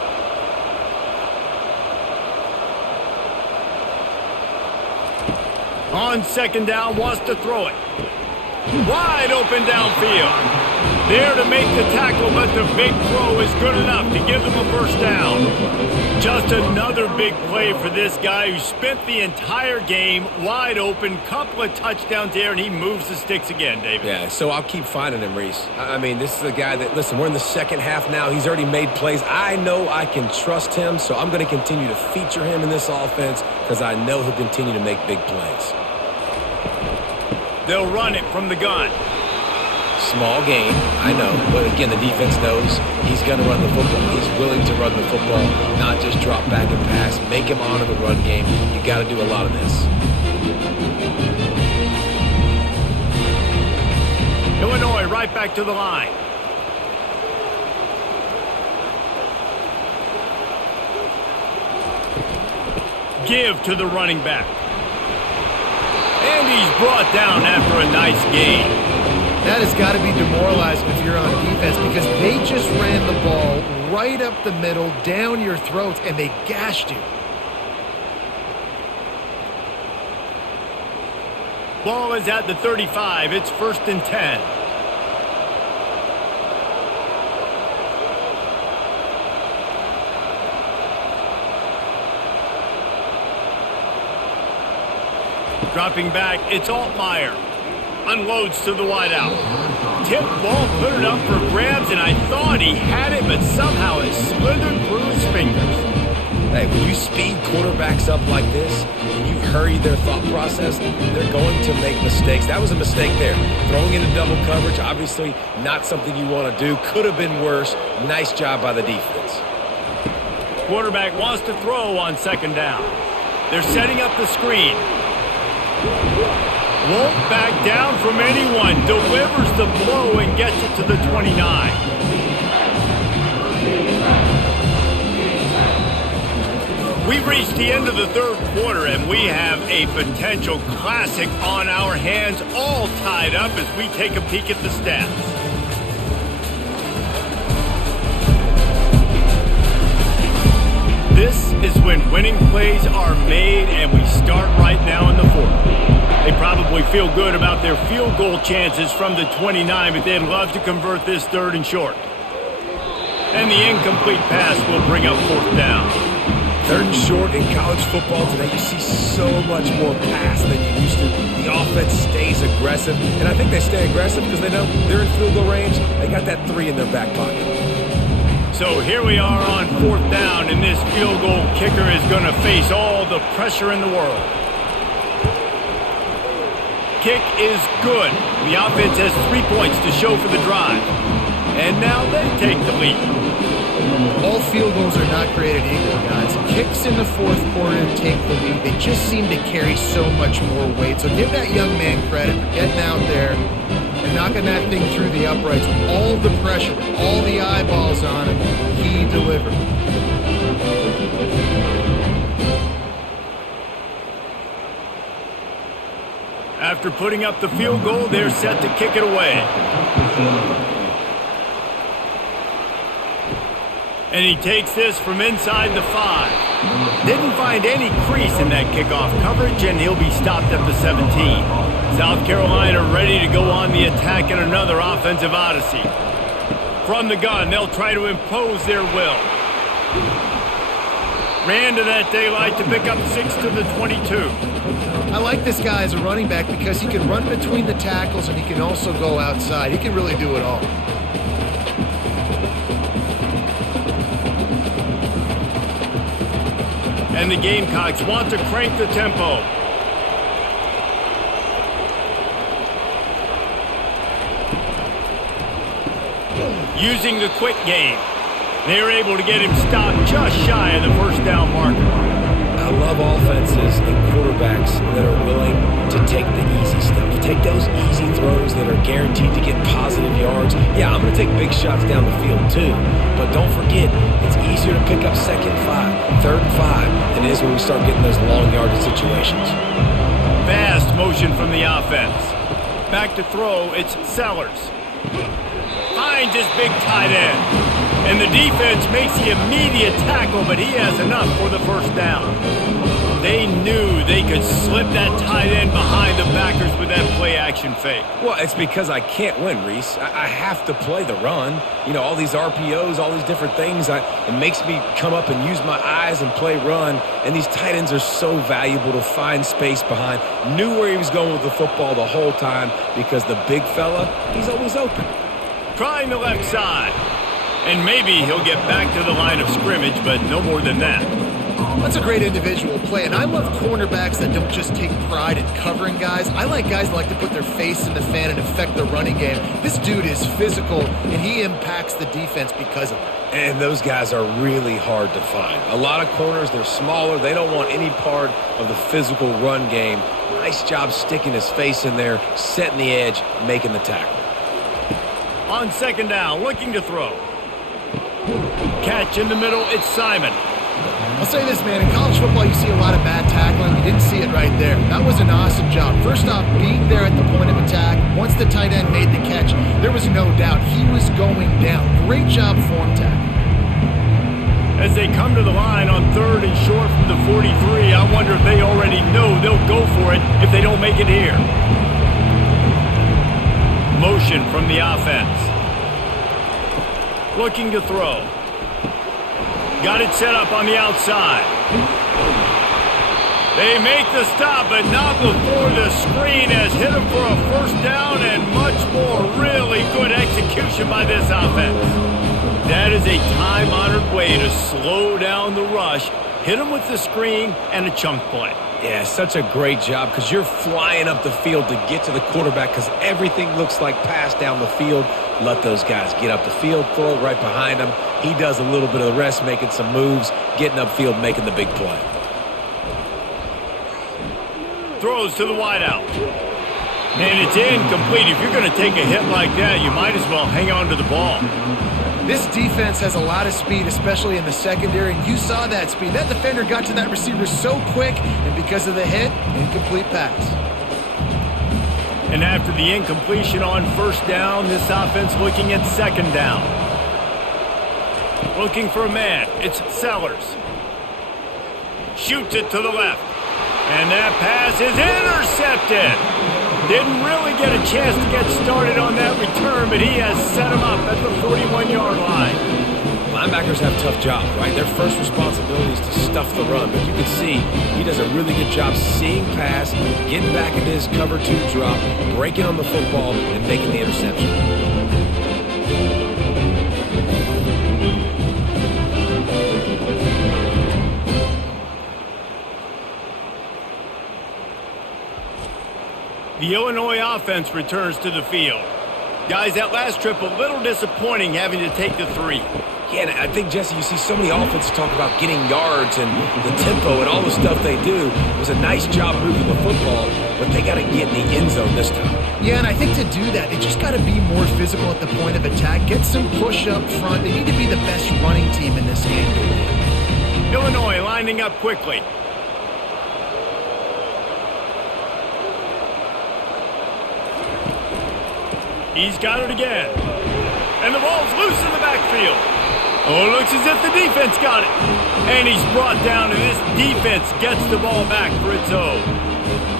On 2nd down, wants to throw it. Wide open downfield. There to make the tackle, but the big throw is good enough to give them a first down. Just another big play for this guy who spent the entire game wide open, couple of touchdowns there, and he moves the sticks again, David. Yeah, so I'll keep finding him, Reese. I mean, this is a guy that, listen, we're in the second half now. He's already made plays. I know I can trust him, so I'm going to continue to feature him in this offense because I know he'll continue to make big plays. They'll run it from the gun. Small gain, I know, but again, the defense knows he's going to run the football. He's willing to run the football, not just drop back and pass. Make him honor the run game. You got to do a lot of this. Illinois right back to the line. Give to the running back. And he's brought down after a nice gain. That has got to be demoralizing if you're on defense because they just ran the ball right up the middle, down your throats, and they gashed you. Ball is at the 35. It's 1st and 10. Dropping back, it's Altmaier. Unloads to the wideout. Tip ball, put it up for grabs, and I thought he had it, but somehow it slithered through his fingers. Hey, when you speed quarterbacks up like this, and you hurry their thought process, they're going to make mistakes. That was a mistake there. Throwing into double coverage, obviously not something you want to do. Could have been worse. Nice job by the defense. Quarterback wants to throw on 2nd down. They're setting up the screen. Won't back down from anyone. Delivers the blow and gets it to the 29. We've reached the end of the 3rd quarter, and we have a potential classic on our hands, all tied up as we take a peek at the stats. This is when winning plays are made, and we start right now in the 4th. They probably feel good about their field goal chances from the 29, but they'd love to convert this 3rd and short. And the incomplete pass will bring up 4th down. 3rd and short in college football today, you see so much more pass than you used to. The offense stays aggressive, and I think they stay aggressive because they know they're in field goal range. They got that 3 in their back pocket. So here we are on 4th down, and this field goal kicker is going to face all the pressure in the world. Kick is good. The offense has 3 points to show for the drive. And now they take the lead. All field goals are not created equal, guys. Kicks in the 4th quarter take the lead. They just seem to carry so much more weight. So give that young man credit for getting out there and knocking that thing through the uprights with all the pressure, with all the eyeballs on him. He delivered. After putting up the field goal, they're set to kick it away. And he takes this from inside the 5. Didn't find any crease in that kickoff coverage, and he'll be stopped at the 17. South Carolina ready to go on the attack in another offensive odyssey. From the gun, they'll try to impose their will. Ran to that daylight to pick up 6 to the 22. I like this guy as a running back because he can run between the tackles and he can also go outside. He can really do it all. And the Gamecocks want to crank the tempo. Using the quick game, they were able to get him stopped just shy of the 1st down marker. I love offenses and quarterbacks that are willing to take the easy stuff. Take those easy throws that are guaranteed to get positive yards. Yeah, I'm going to take big shots down the field too. But don't forget, it's easier to pick up 2nd and 5, 3rd and 5 than it is when we start getting those long yardage situations. Fast motion from the offense. Back to throw, it's Sellers. Finds his big tight end. And the defense makes the immediate tackle, but he has enough for the 1st down. They knew they could slip that tight end behind the backers with that play action. play-action fake? Well, it's because I can't win, Reese. I have to play the run. You know, all these RPOs, all these different things, it makes me come up and use my eyes and play run. And these tight ends are so valuable to find space behind. Knew where he was going with the football the whole time because the big fella, he's always open. Trying the left side. And maybe he'll get back to the line of scrimmage, but no more than that. That's a great individual play, and I love cornerbacks that don't just take pride in covering guys. I like guys that like to put their face in the fan and affect the running game. This dude is physical, and he impacts the defense because of it. And those guys are really hard to find. A lot of corners, they're smaller. They don't want any part of the physical run game. Nice job sticking his face in there, setting the edge, making the tackle. On second down, looking to throw. Catch in the middle, it's Simon. I'll say this, man, in college football you see a lot of bad tackling. You didn't see it right there. That was an awesome job. First off, being there at the point of attack. Once the tight end made the catch, there was no doubt he was going down. Great job form tackle. As they come to the line on third and short from the 43, I wonder if they already know they'll go for it if they don't make it here. Motion from the offense. Looking to throw. Got it set up on the outside. They make the stop, but not before the screen has hit him for a first down and much more. Really good execution by this offense. That is a time-honored way to slow down the rush, hit him with the screen, and a chunk play. Yeah, such a great job because you're flying up the field to get to the quarterback because everything looks like pass down the field. Let those guys get up the field, throw it right behind him. He does a little bit of the rest, making some moves, getting upfield, making the big play. Throws to the wideout. And it's incomplete. If you're going to take a hit like that, you might as well hang on to the ball. This defense has a lot of speed, especially in the secondary, and you saw that speed. That defender got to that receiver so quick, and because of the hit, incomplete pass. And after the incompletion on first down, this offense looking at second down. Looking for a man. It's Sellers. Shoots it to the left. And that pass is intercepted. Didn't really get a chance to get started on that return, but he has set him up at the 41-yard line. Linebackers have tough jobs, right? Their first responsibility is to stuff the run, but you can see he does a really good job seeing pass, getting back into his cover two drop, breaking on the football, and making the interception. The Illinois offense returns to the field. Guys, that last trip a little disappointing having to take the 3. Yeah, and I think, Jesse, you see so many offenses talk about getting yards and the tempo and all the stuff they do. It was a nice job moving the football, but they got to get in the end zone this time. Yeah, and I think to do that, they just got to be more physical at the point of attack, get some push up front. They need to be the best running team in this game. Illinois lining up quickly. He's got it again. And the ball's loose in the backfield. Oh, it looks as if the defense got it. And he's brought down, and this defense gets the ball back for its own.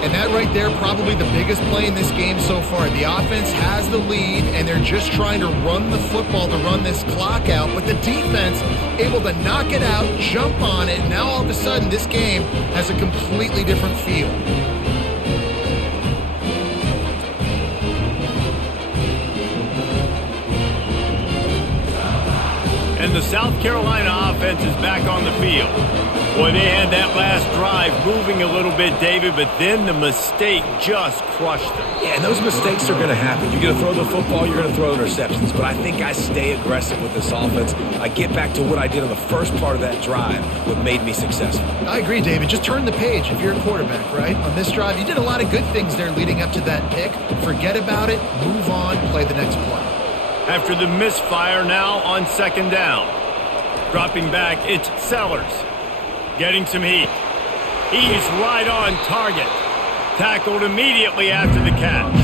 And that right there, probably the biggest play in this game so far. The offense has the lead, and they're just trying to run the football to run this clock out. But the defense able to knock it out, jump on it. Now all of a sudden, this game has a completely different feel. And the South Carolina offense is back on the field. Boy, they had that last drive moving a little bit, David, but then the mistake just crushed them. Yeah, and those mistakes are going to happen. You're going to throw the football, you're going to throw interceptions, but I think I stay aggressive with this offense. I get back to what I did on the first part of that drive, what made me successful. I agree, David. Just turn the page if you're a quarterback, right? On this drive, you did a lot of good things there leading up to that pick. Forget about it, move on, play the next play. After the misfire, now on second down. Dropping back, it's Sellers. Getting some heat. He's right on target. Tackled immediately after the catch.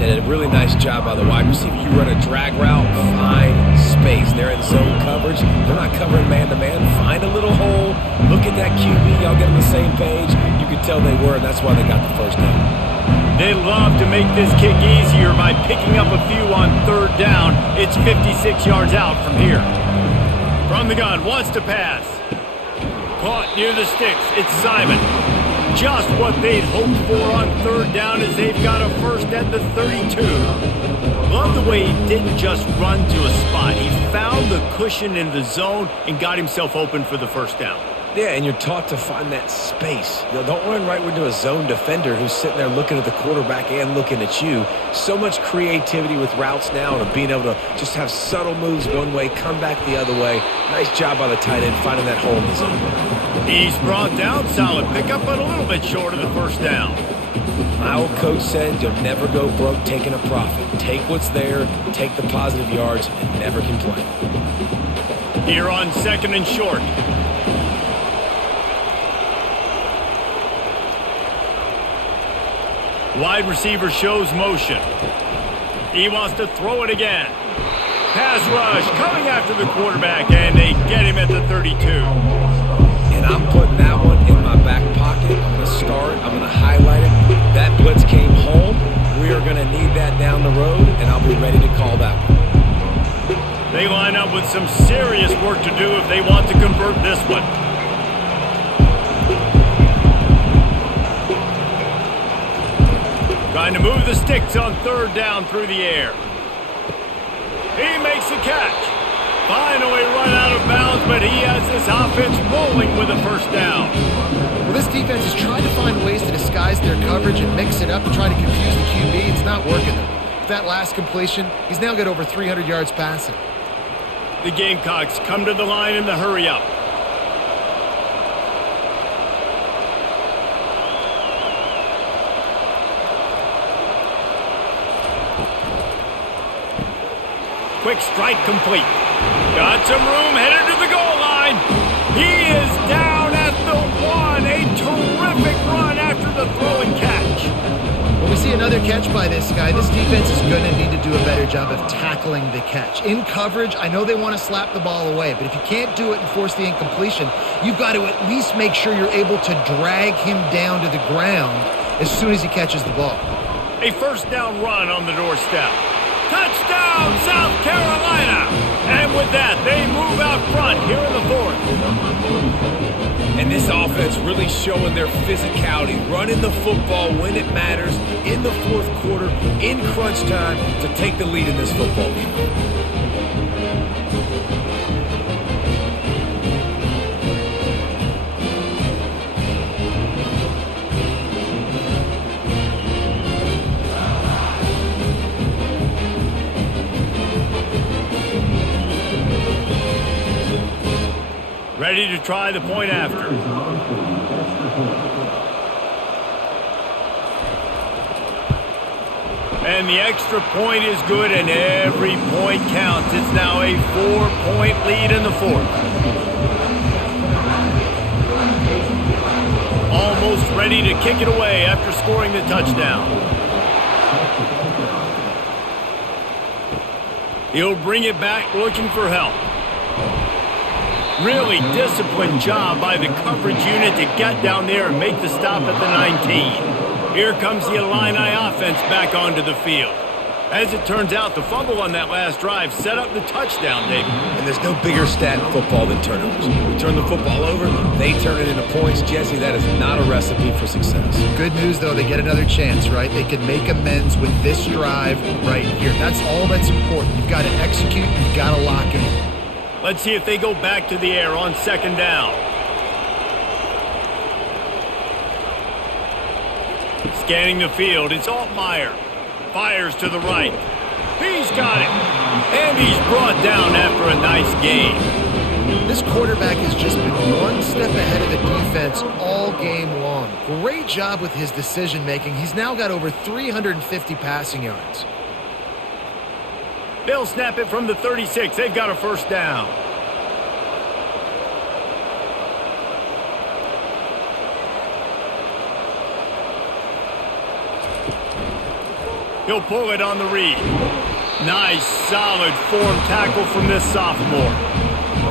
Did a really nice job by the wide receiver. You run a drag route, find space. They're in zone coverage. They're not covering man-to-man. Find a little hole. Look at that QB. Y'all get on the same page. You could tell they were, and that's why they got the first down. They love to make this kick easier by picking up a few on third down. It's 56 yards out from here. From the gun, wants to pass. Caught near the sticks. It's Simon. Just what they'd hoped for on third down as they've got a first at the 32. Love the way he didn't just run to a spot. He found the cushion in the zone and got himself open for the first down. Yeah, and you're taught to find that space. Don't run right into a zone defender who's sitting there looking at the quarterback and looking at you. So much creativity with routes now and being able to just have subtle moves one way, come back the other way. Nice job by the tight end finding that hole in the zone. He's brought down. Solid pickup, but a little bit short of the first down. My old coach said you'll never go broke taking a profit. Take what's there, take the positive yards, and never complain. Here on second and short. Wide receiver shows motion. He wants to throw it again. Pass rush coming after the quarterback, and they get him at the 32. And I'm putting that one in my back pocket. I'm going to start. I'm going to highlight it. That blitz came home. We are going to need that down the road, and I'll be ready to call that one. They line up with some serious work to do if they want to convert this one. Trying to move the sticks on third down through the air. He makes the catch. Finally run out of bounds, but he has this offense rolling with a first down. Well, this defense is trying to find ways to disguise their coverage and mix it up to try to confuse the QB. It's not working though. With that last completion, he's now got over 300 yards passing. The Gamecocks come to the line in the hurry-up. Quick strike complete. Got some room, headed to the goal line. He is down at the 1. A terrific run after the throw and catch. When we see another catch by this guy, this defense is going to need to do a better job of tackling the catch. In coverage, I know they want to slap the ball away, but if you can't do it and force the incompletion, you've got to at least make sure you're able to drag him down to the ground as soon as he catches the ball. A first down run on the doorstep. Touchdown, South Carolina! And with that, they move out front here in the fourth. And this offense really showing their physicality, running the football when it matters, in the fourth quarter, in crunch time, to take the lead in this football game. Ready to try the point after. And the extra point is good, and every point counts. It's now a 4-point lead in the fourth. Almost ready to kick it away after scoring the touchdown. He'll bring it back looking for help. Really disciplined job by the coverage unit to get down there and make the stop at the 19. Here comes the Illini offense back onto the field. As it turns out, the fumble on that last drive set up the touchdown, David. And there's no bigger stat in football than turnovers. We turn the football over, they turn it into points. Jesse, that is not a recipe for success. Good news, though, they get another chance, right? They can make amends with this drive right here. That's all that's important. You've got to execute, you've got to lock it in. Let's see if they go back to the air on second down. Scanning the field, it's Altmaier. Fires to the right. He's got it. And he's brought down after a nice gain. This quarterback has just been one step ahead of the defense all game long. Great job with his decision-making. He's now got over 350 passing yards. They'll snap it from the 36. They've got a first down. He'll pull it on the read. Nice, solid form tackle from this sophomore.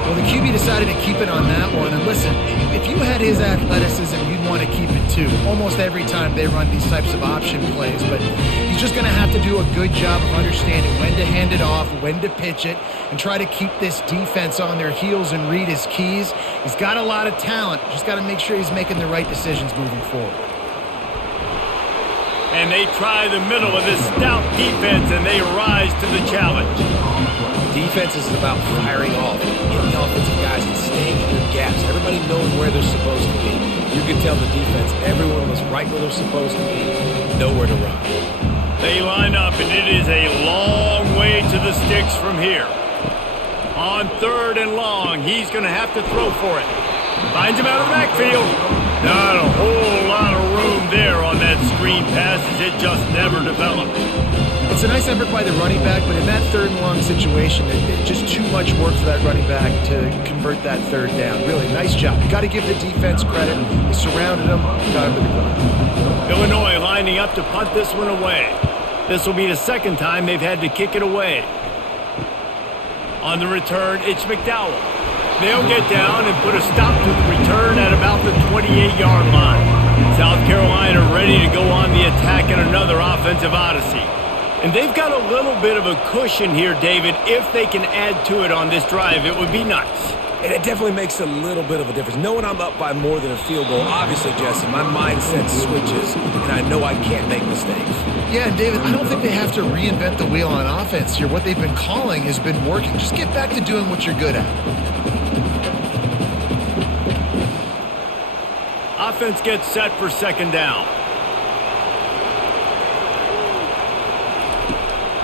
Well, the QB decided to keep it on that one. And listen, if you had his athleticism, you'd want to keep it 2 almost every time they run these types of option plays, but he's just going to have to do a good job of understanding when to hand it off, when to pitch it, and try to keep this defense on their heels and read his keys. He's got a lot of talent. Just got to make sure he's making the right decisions moving forward. And they try the middle of this stout defense, and they rise to the challenge. Defense is about firing off, hitting the offensive guys and staying in their gaps. Everybody knowing where they're supposed to be. You can tell the defense, everyone was right where they're supposed to be, nowhere to run. They line up, and it is a long way to the sticks from here. On 3rd and long, he's going to have to throw for it. Finds him out of the backfield. Not a whole lot of room there on that screen pass as it just never developed. It's a nice effort by the running back, but in that 3rd and long situation, it's just too much work for that running back to convert that 3rd down. Really, nice job. Got to give the defense credit. They surrounded him, got him to the ground. Illinois lining up to punt this one away. This will be the 2nd time they've had to kick it away. On the return, it's McDowell. They'll get down and put a stop to the return at about the 28-yard line. South Carolina ready to go on the attack in another offensive odyssey. And they've got a little bit of a cushion here, David. If they can add to it on this drive, it would be nice. And it definitely makes a little bit of a difference. Knowing I'm up by more than a field goal, obviously, Jesse, my mindset switches, and I know I can't make mistakes. Yeah, and David, I don't think they have to reinvent the wheel on offense here. What they've been calling has been working. Just get back to doing what you're good at. Offense gets set for 2nd down.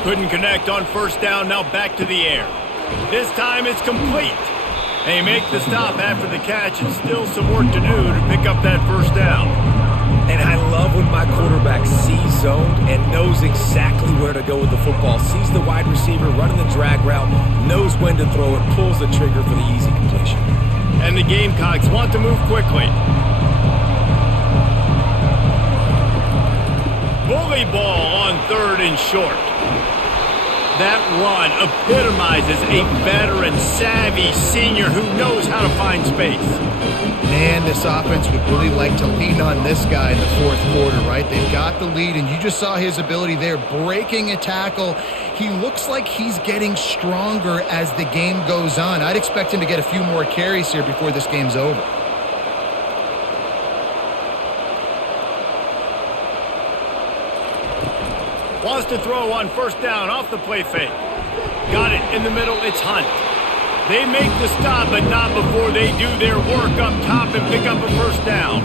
Couldn't connect on 1st down, now back to the air. This time it's complete. They make the stop after the catch, and still some work to do to pick up that 1st down. And I love when my quarterback sees zoned and knows exactly where to go with the football. Sees the wide receiver running the drag route, knows when to throw it, pulls the trigger for the easy completion. And the Gamecocks want to move quickly. Bully ball on 3rd and short. That run epitomizes a veteran, savvy senior who knows how to find space. Man, this offense would really like to lean on this guy in the 4th quarter, right? They've got the lead, and you just saw his ability there, breaking a tackle. He looks like he's getting stronger as the game goes on. I'd expect him to get a few more carries here before this game's over. Wants to throw on 1st down off the play fake. Got it in the middle, it's Hunt. They make the stop, but not before they do their work up top and pick up a 1st down.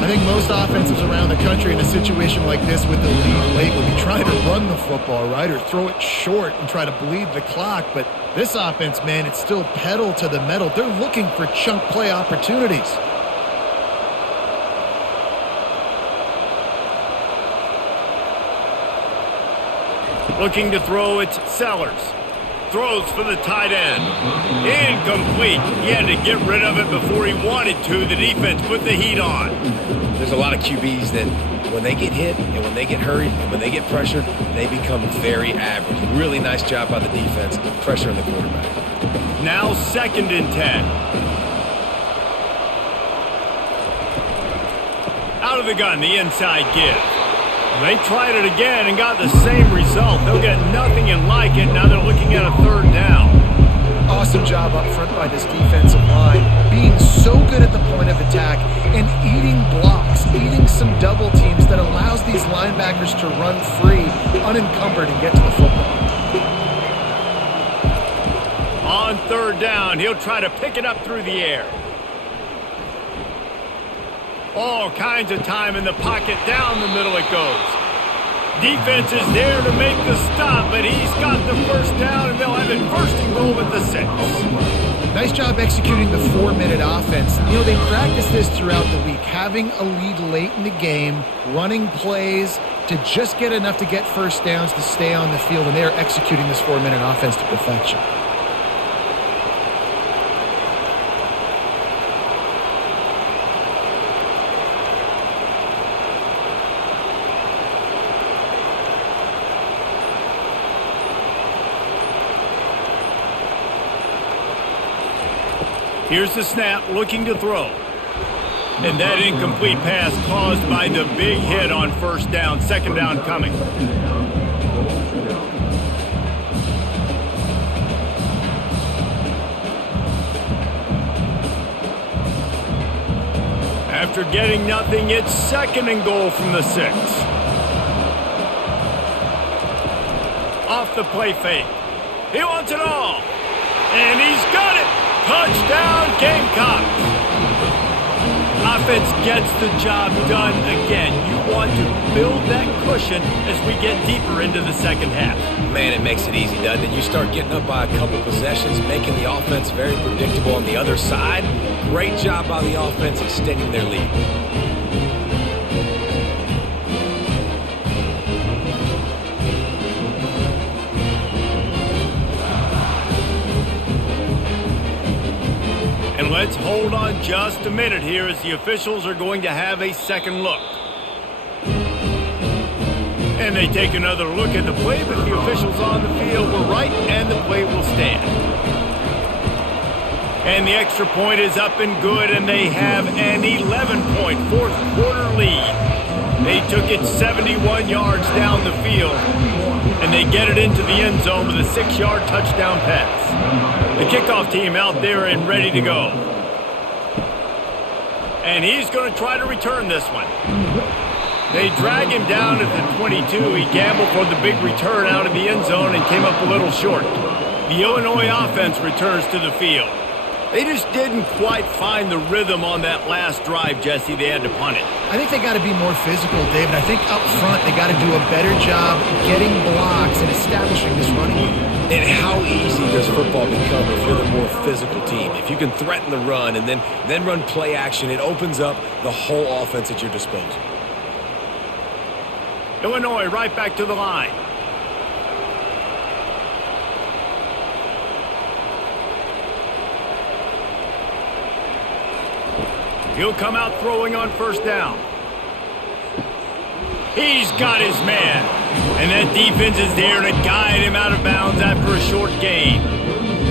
I think most offenses around the country in a situation like this with the lead late would be trying to run the football, right, or throw it short and try to bleed the clock. But this offense, man, it's still pedal to the metal. They're looking for chunk play opportunities. Looking to throw, it's Sellers. Throws for the tight end. Incomplete. He had to get rid of it before he wanted to. The defense put the heat on. There's a lot of QBs that when they get hit and when they get hurried and when they get pressured, they become very average. Really nice job by the defense, pressuring the quarterback. Now 2nd and 10. Out of the gun, the inside give. They tried it again and got the same result. They'll get nothing and like it. Now they're looking at a 3rd down. Awesome job up front by this defensive line, being so good at the point of attack and eating blocks, eating some double teams that allows these linebackers to run free, unencumbered, and get to the football. On 3rd down, he'll try to pick it up through the air. All kinds of time in the pocket, down the middle it goes. Defense is there to make the stop, but he's got the 1st down, and they'll have it 1st and goal at the 6. Nice job executing the 4-minute offense. You know, they practice this throughout the week, having a lead late in the game, running plays to just get enough to get 1st downs to stay on the field, and they're executing this 4-minute offense to perfection. Here's the snap, looking to throw. And that incomplete pass caused by the big hit on first down. Second down coming. After getting nothing, it's second and goal from the 6. Off the play fake. He wants it all. And he's got it. Touchdown, Gamecocks. Offense gets the job done again. You want to build that cushion as we get deeper into the second half. Man, it makes it easy, doesn't it? You start getting up by a couple possessions, making the offense very predictable on the other side. Great job by the offense extending their lead. And let's hold on just a minute here as the officials are going to have a second look. And they take another look at the play, but the officials on the field were right, and the play will stand. And the extra point is up and good, and they have an 11-point fourth-quarter lead. They took it 71 yards down the field, and they get it into the end zone with a 6-yard touchdown pass. The kickoff team out there and ready to go. And he's going to try to return this one. They drag him down at the 22. He gambled for the big return out of the end zone and came up a little short. The Illinois offense returns to the field. They just didn't quite find the rhythm on that last drive, Jesse. They had to punt it. I think they got to be more physical, David. I think up front they got to do a better job getting blocks and establishing this running game. And how easy does football become if you're the more physical team? If you can threaten the run and then run play action, it opens up the whole offense at your disposal. Illinois right back to the line. He'll come out throwing on first down. He's got his man. And that defense is there to guide him out of bounds after a short gain.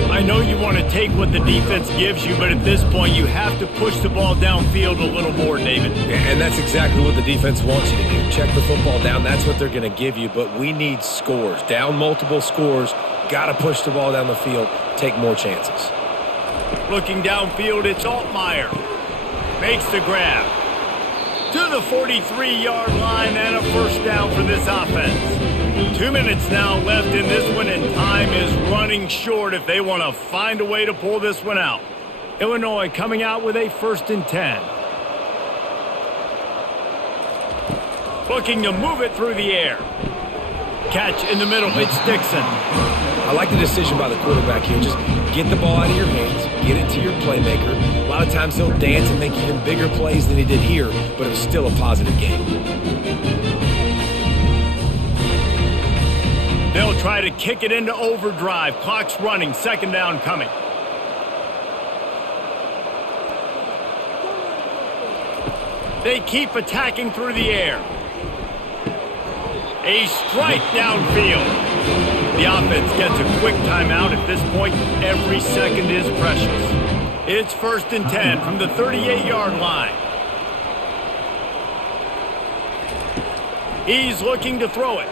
I know you want to take what the defense gives you, but at this point you have to push the ball downfield a little more, David. And that's exactly what the defense wants you to do. Check the football down. That's what they're going to give you, but we need scores. Down multiple scores. Got to push the ball down the field. Take more chances. Looking downfield, it's Altmaier. Makes the grab. To the 43-yard line and a first down for this offense. 2 minutes now left in this one, and time is running short if they want to find a way to pull this one out. Illinois coming out with a 1st and 10. Looking to move it through the air. Catch in the middle, it's Dixon. I like the decision by the quarterback here. Just get the ball out of your hands, get it to your playmaker. A lot of times he'll dance and make even bigger plays than he did here, but it was still a positive game. They'll try to kick it into overdrive. Clock's running, second down coming. They keep attacking through the air. A strike downfield. The offense gets a quick timeout. At this point, every second is precious. It's 1st and 10 from the 38-yard line. He's looking to throw it.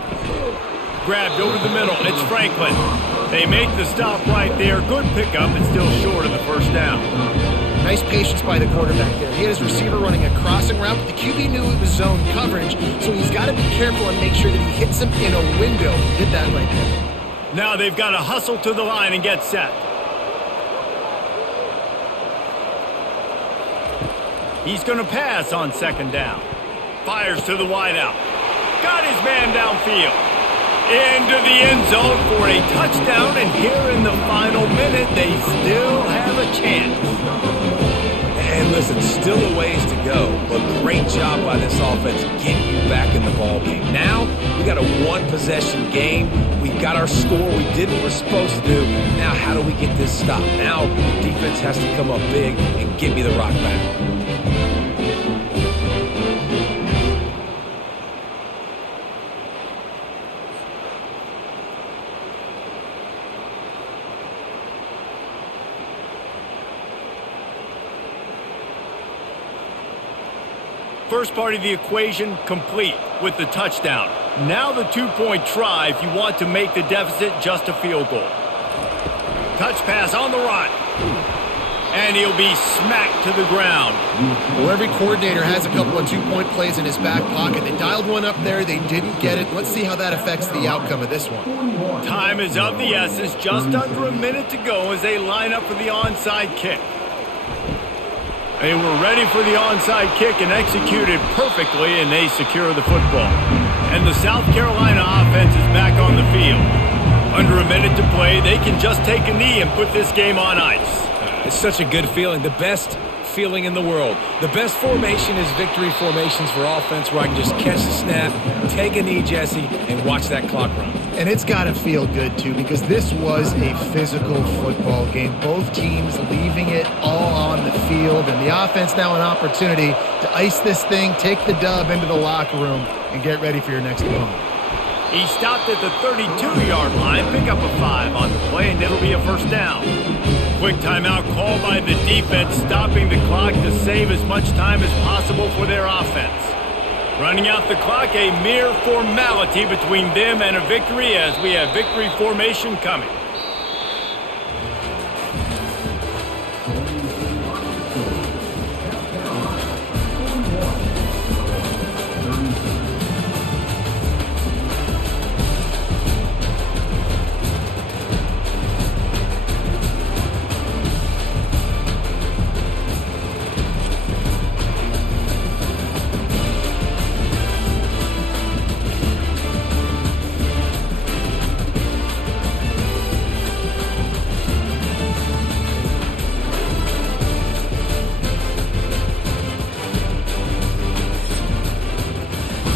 Grabbed over the middle. It's Franklin. They make the stop right there. Good pickup and still short of the first down. Nice patience by the quarterback there. He had his receiver running a crossing route, but the QB knew it was zone coverage, so he's got to be careful and make sure that he hits him in a window. He did that right there. Now they've got to hustle to the line and get set. He's going to pass on second down. Fires to the wideout. Got his man downfield. Into the end zone for a touchdown, and here in the final minute, they still have a chance. And listen, still a ways to go, but great job by this offense getting you back in the ball game. Now, we got a one-possession game. We've got our score. We did what we're supposed to do. Now, how do we get this stopped? Now, the defense has to come up big and get me the rock back. first part of the equation complete with the touchdown. Now the two-point try if you want to make the deficit just a field goal. Touch pass on the run. And he'll be smacked to the ground. Well, every coordinator has a couple of two-point plays in his back pocket. They dialed one up there. They didn't get it. Let's see how that affects the outcome of this one. Time is of the essence. Just under a minute to go as they line up for the onside kick. They were ready for the onside kick and executed perfectly, and they secure the football. And the South Carolina offense is back on the field. Under a minute to play, they can just take a knee and put this game on ice. It's such a good feeling, the best feeling in the world. The best formation is victory formations for offense where I can just catch the snap, take a knee, Jesse, and watch that clock run. And it's got to feel good, too, because this was a physical football game. Both teams leaving it all on the field, and the offense now an opportunity to ice this thing, take the dub into the locker room, and get ready for your next opponent. He stopped at the 32-yard line, pick up a 5 on the play, and it'll be a first down. Quick timeout call by the defense, stopping the clock to save as much time as possible for their offense. Running out the clock, a mere formality between them and a victory as we have victory formation coming.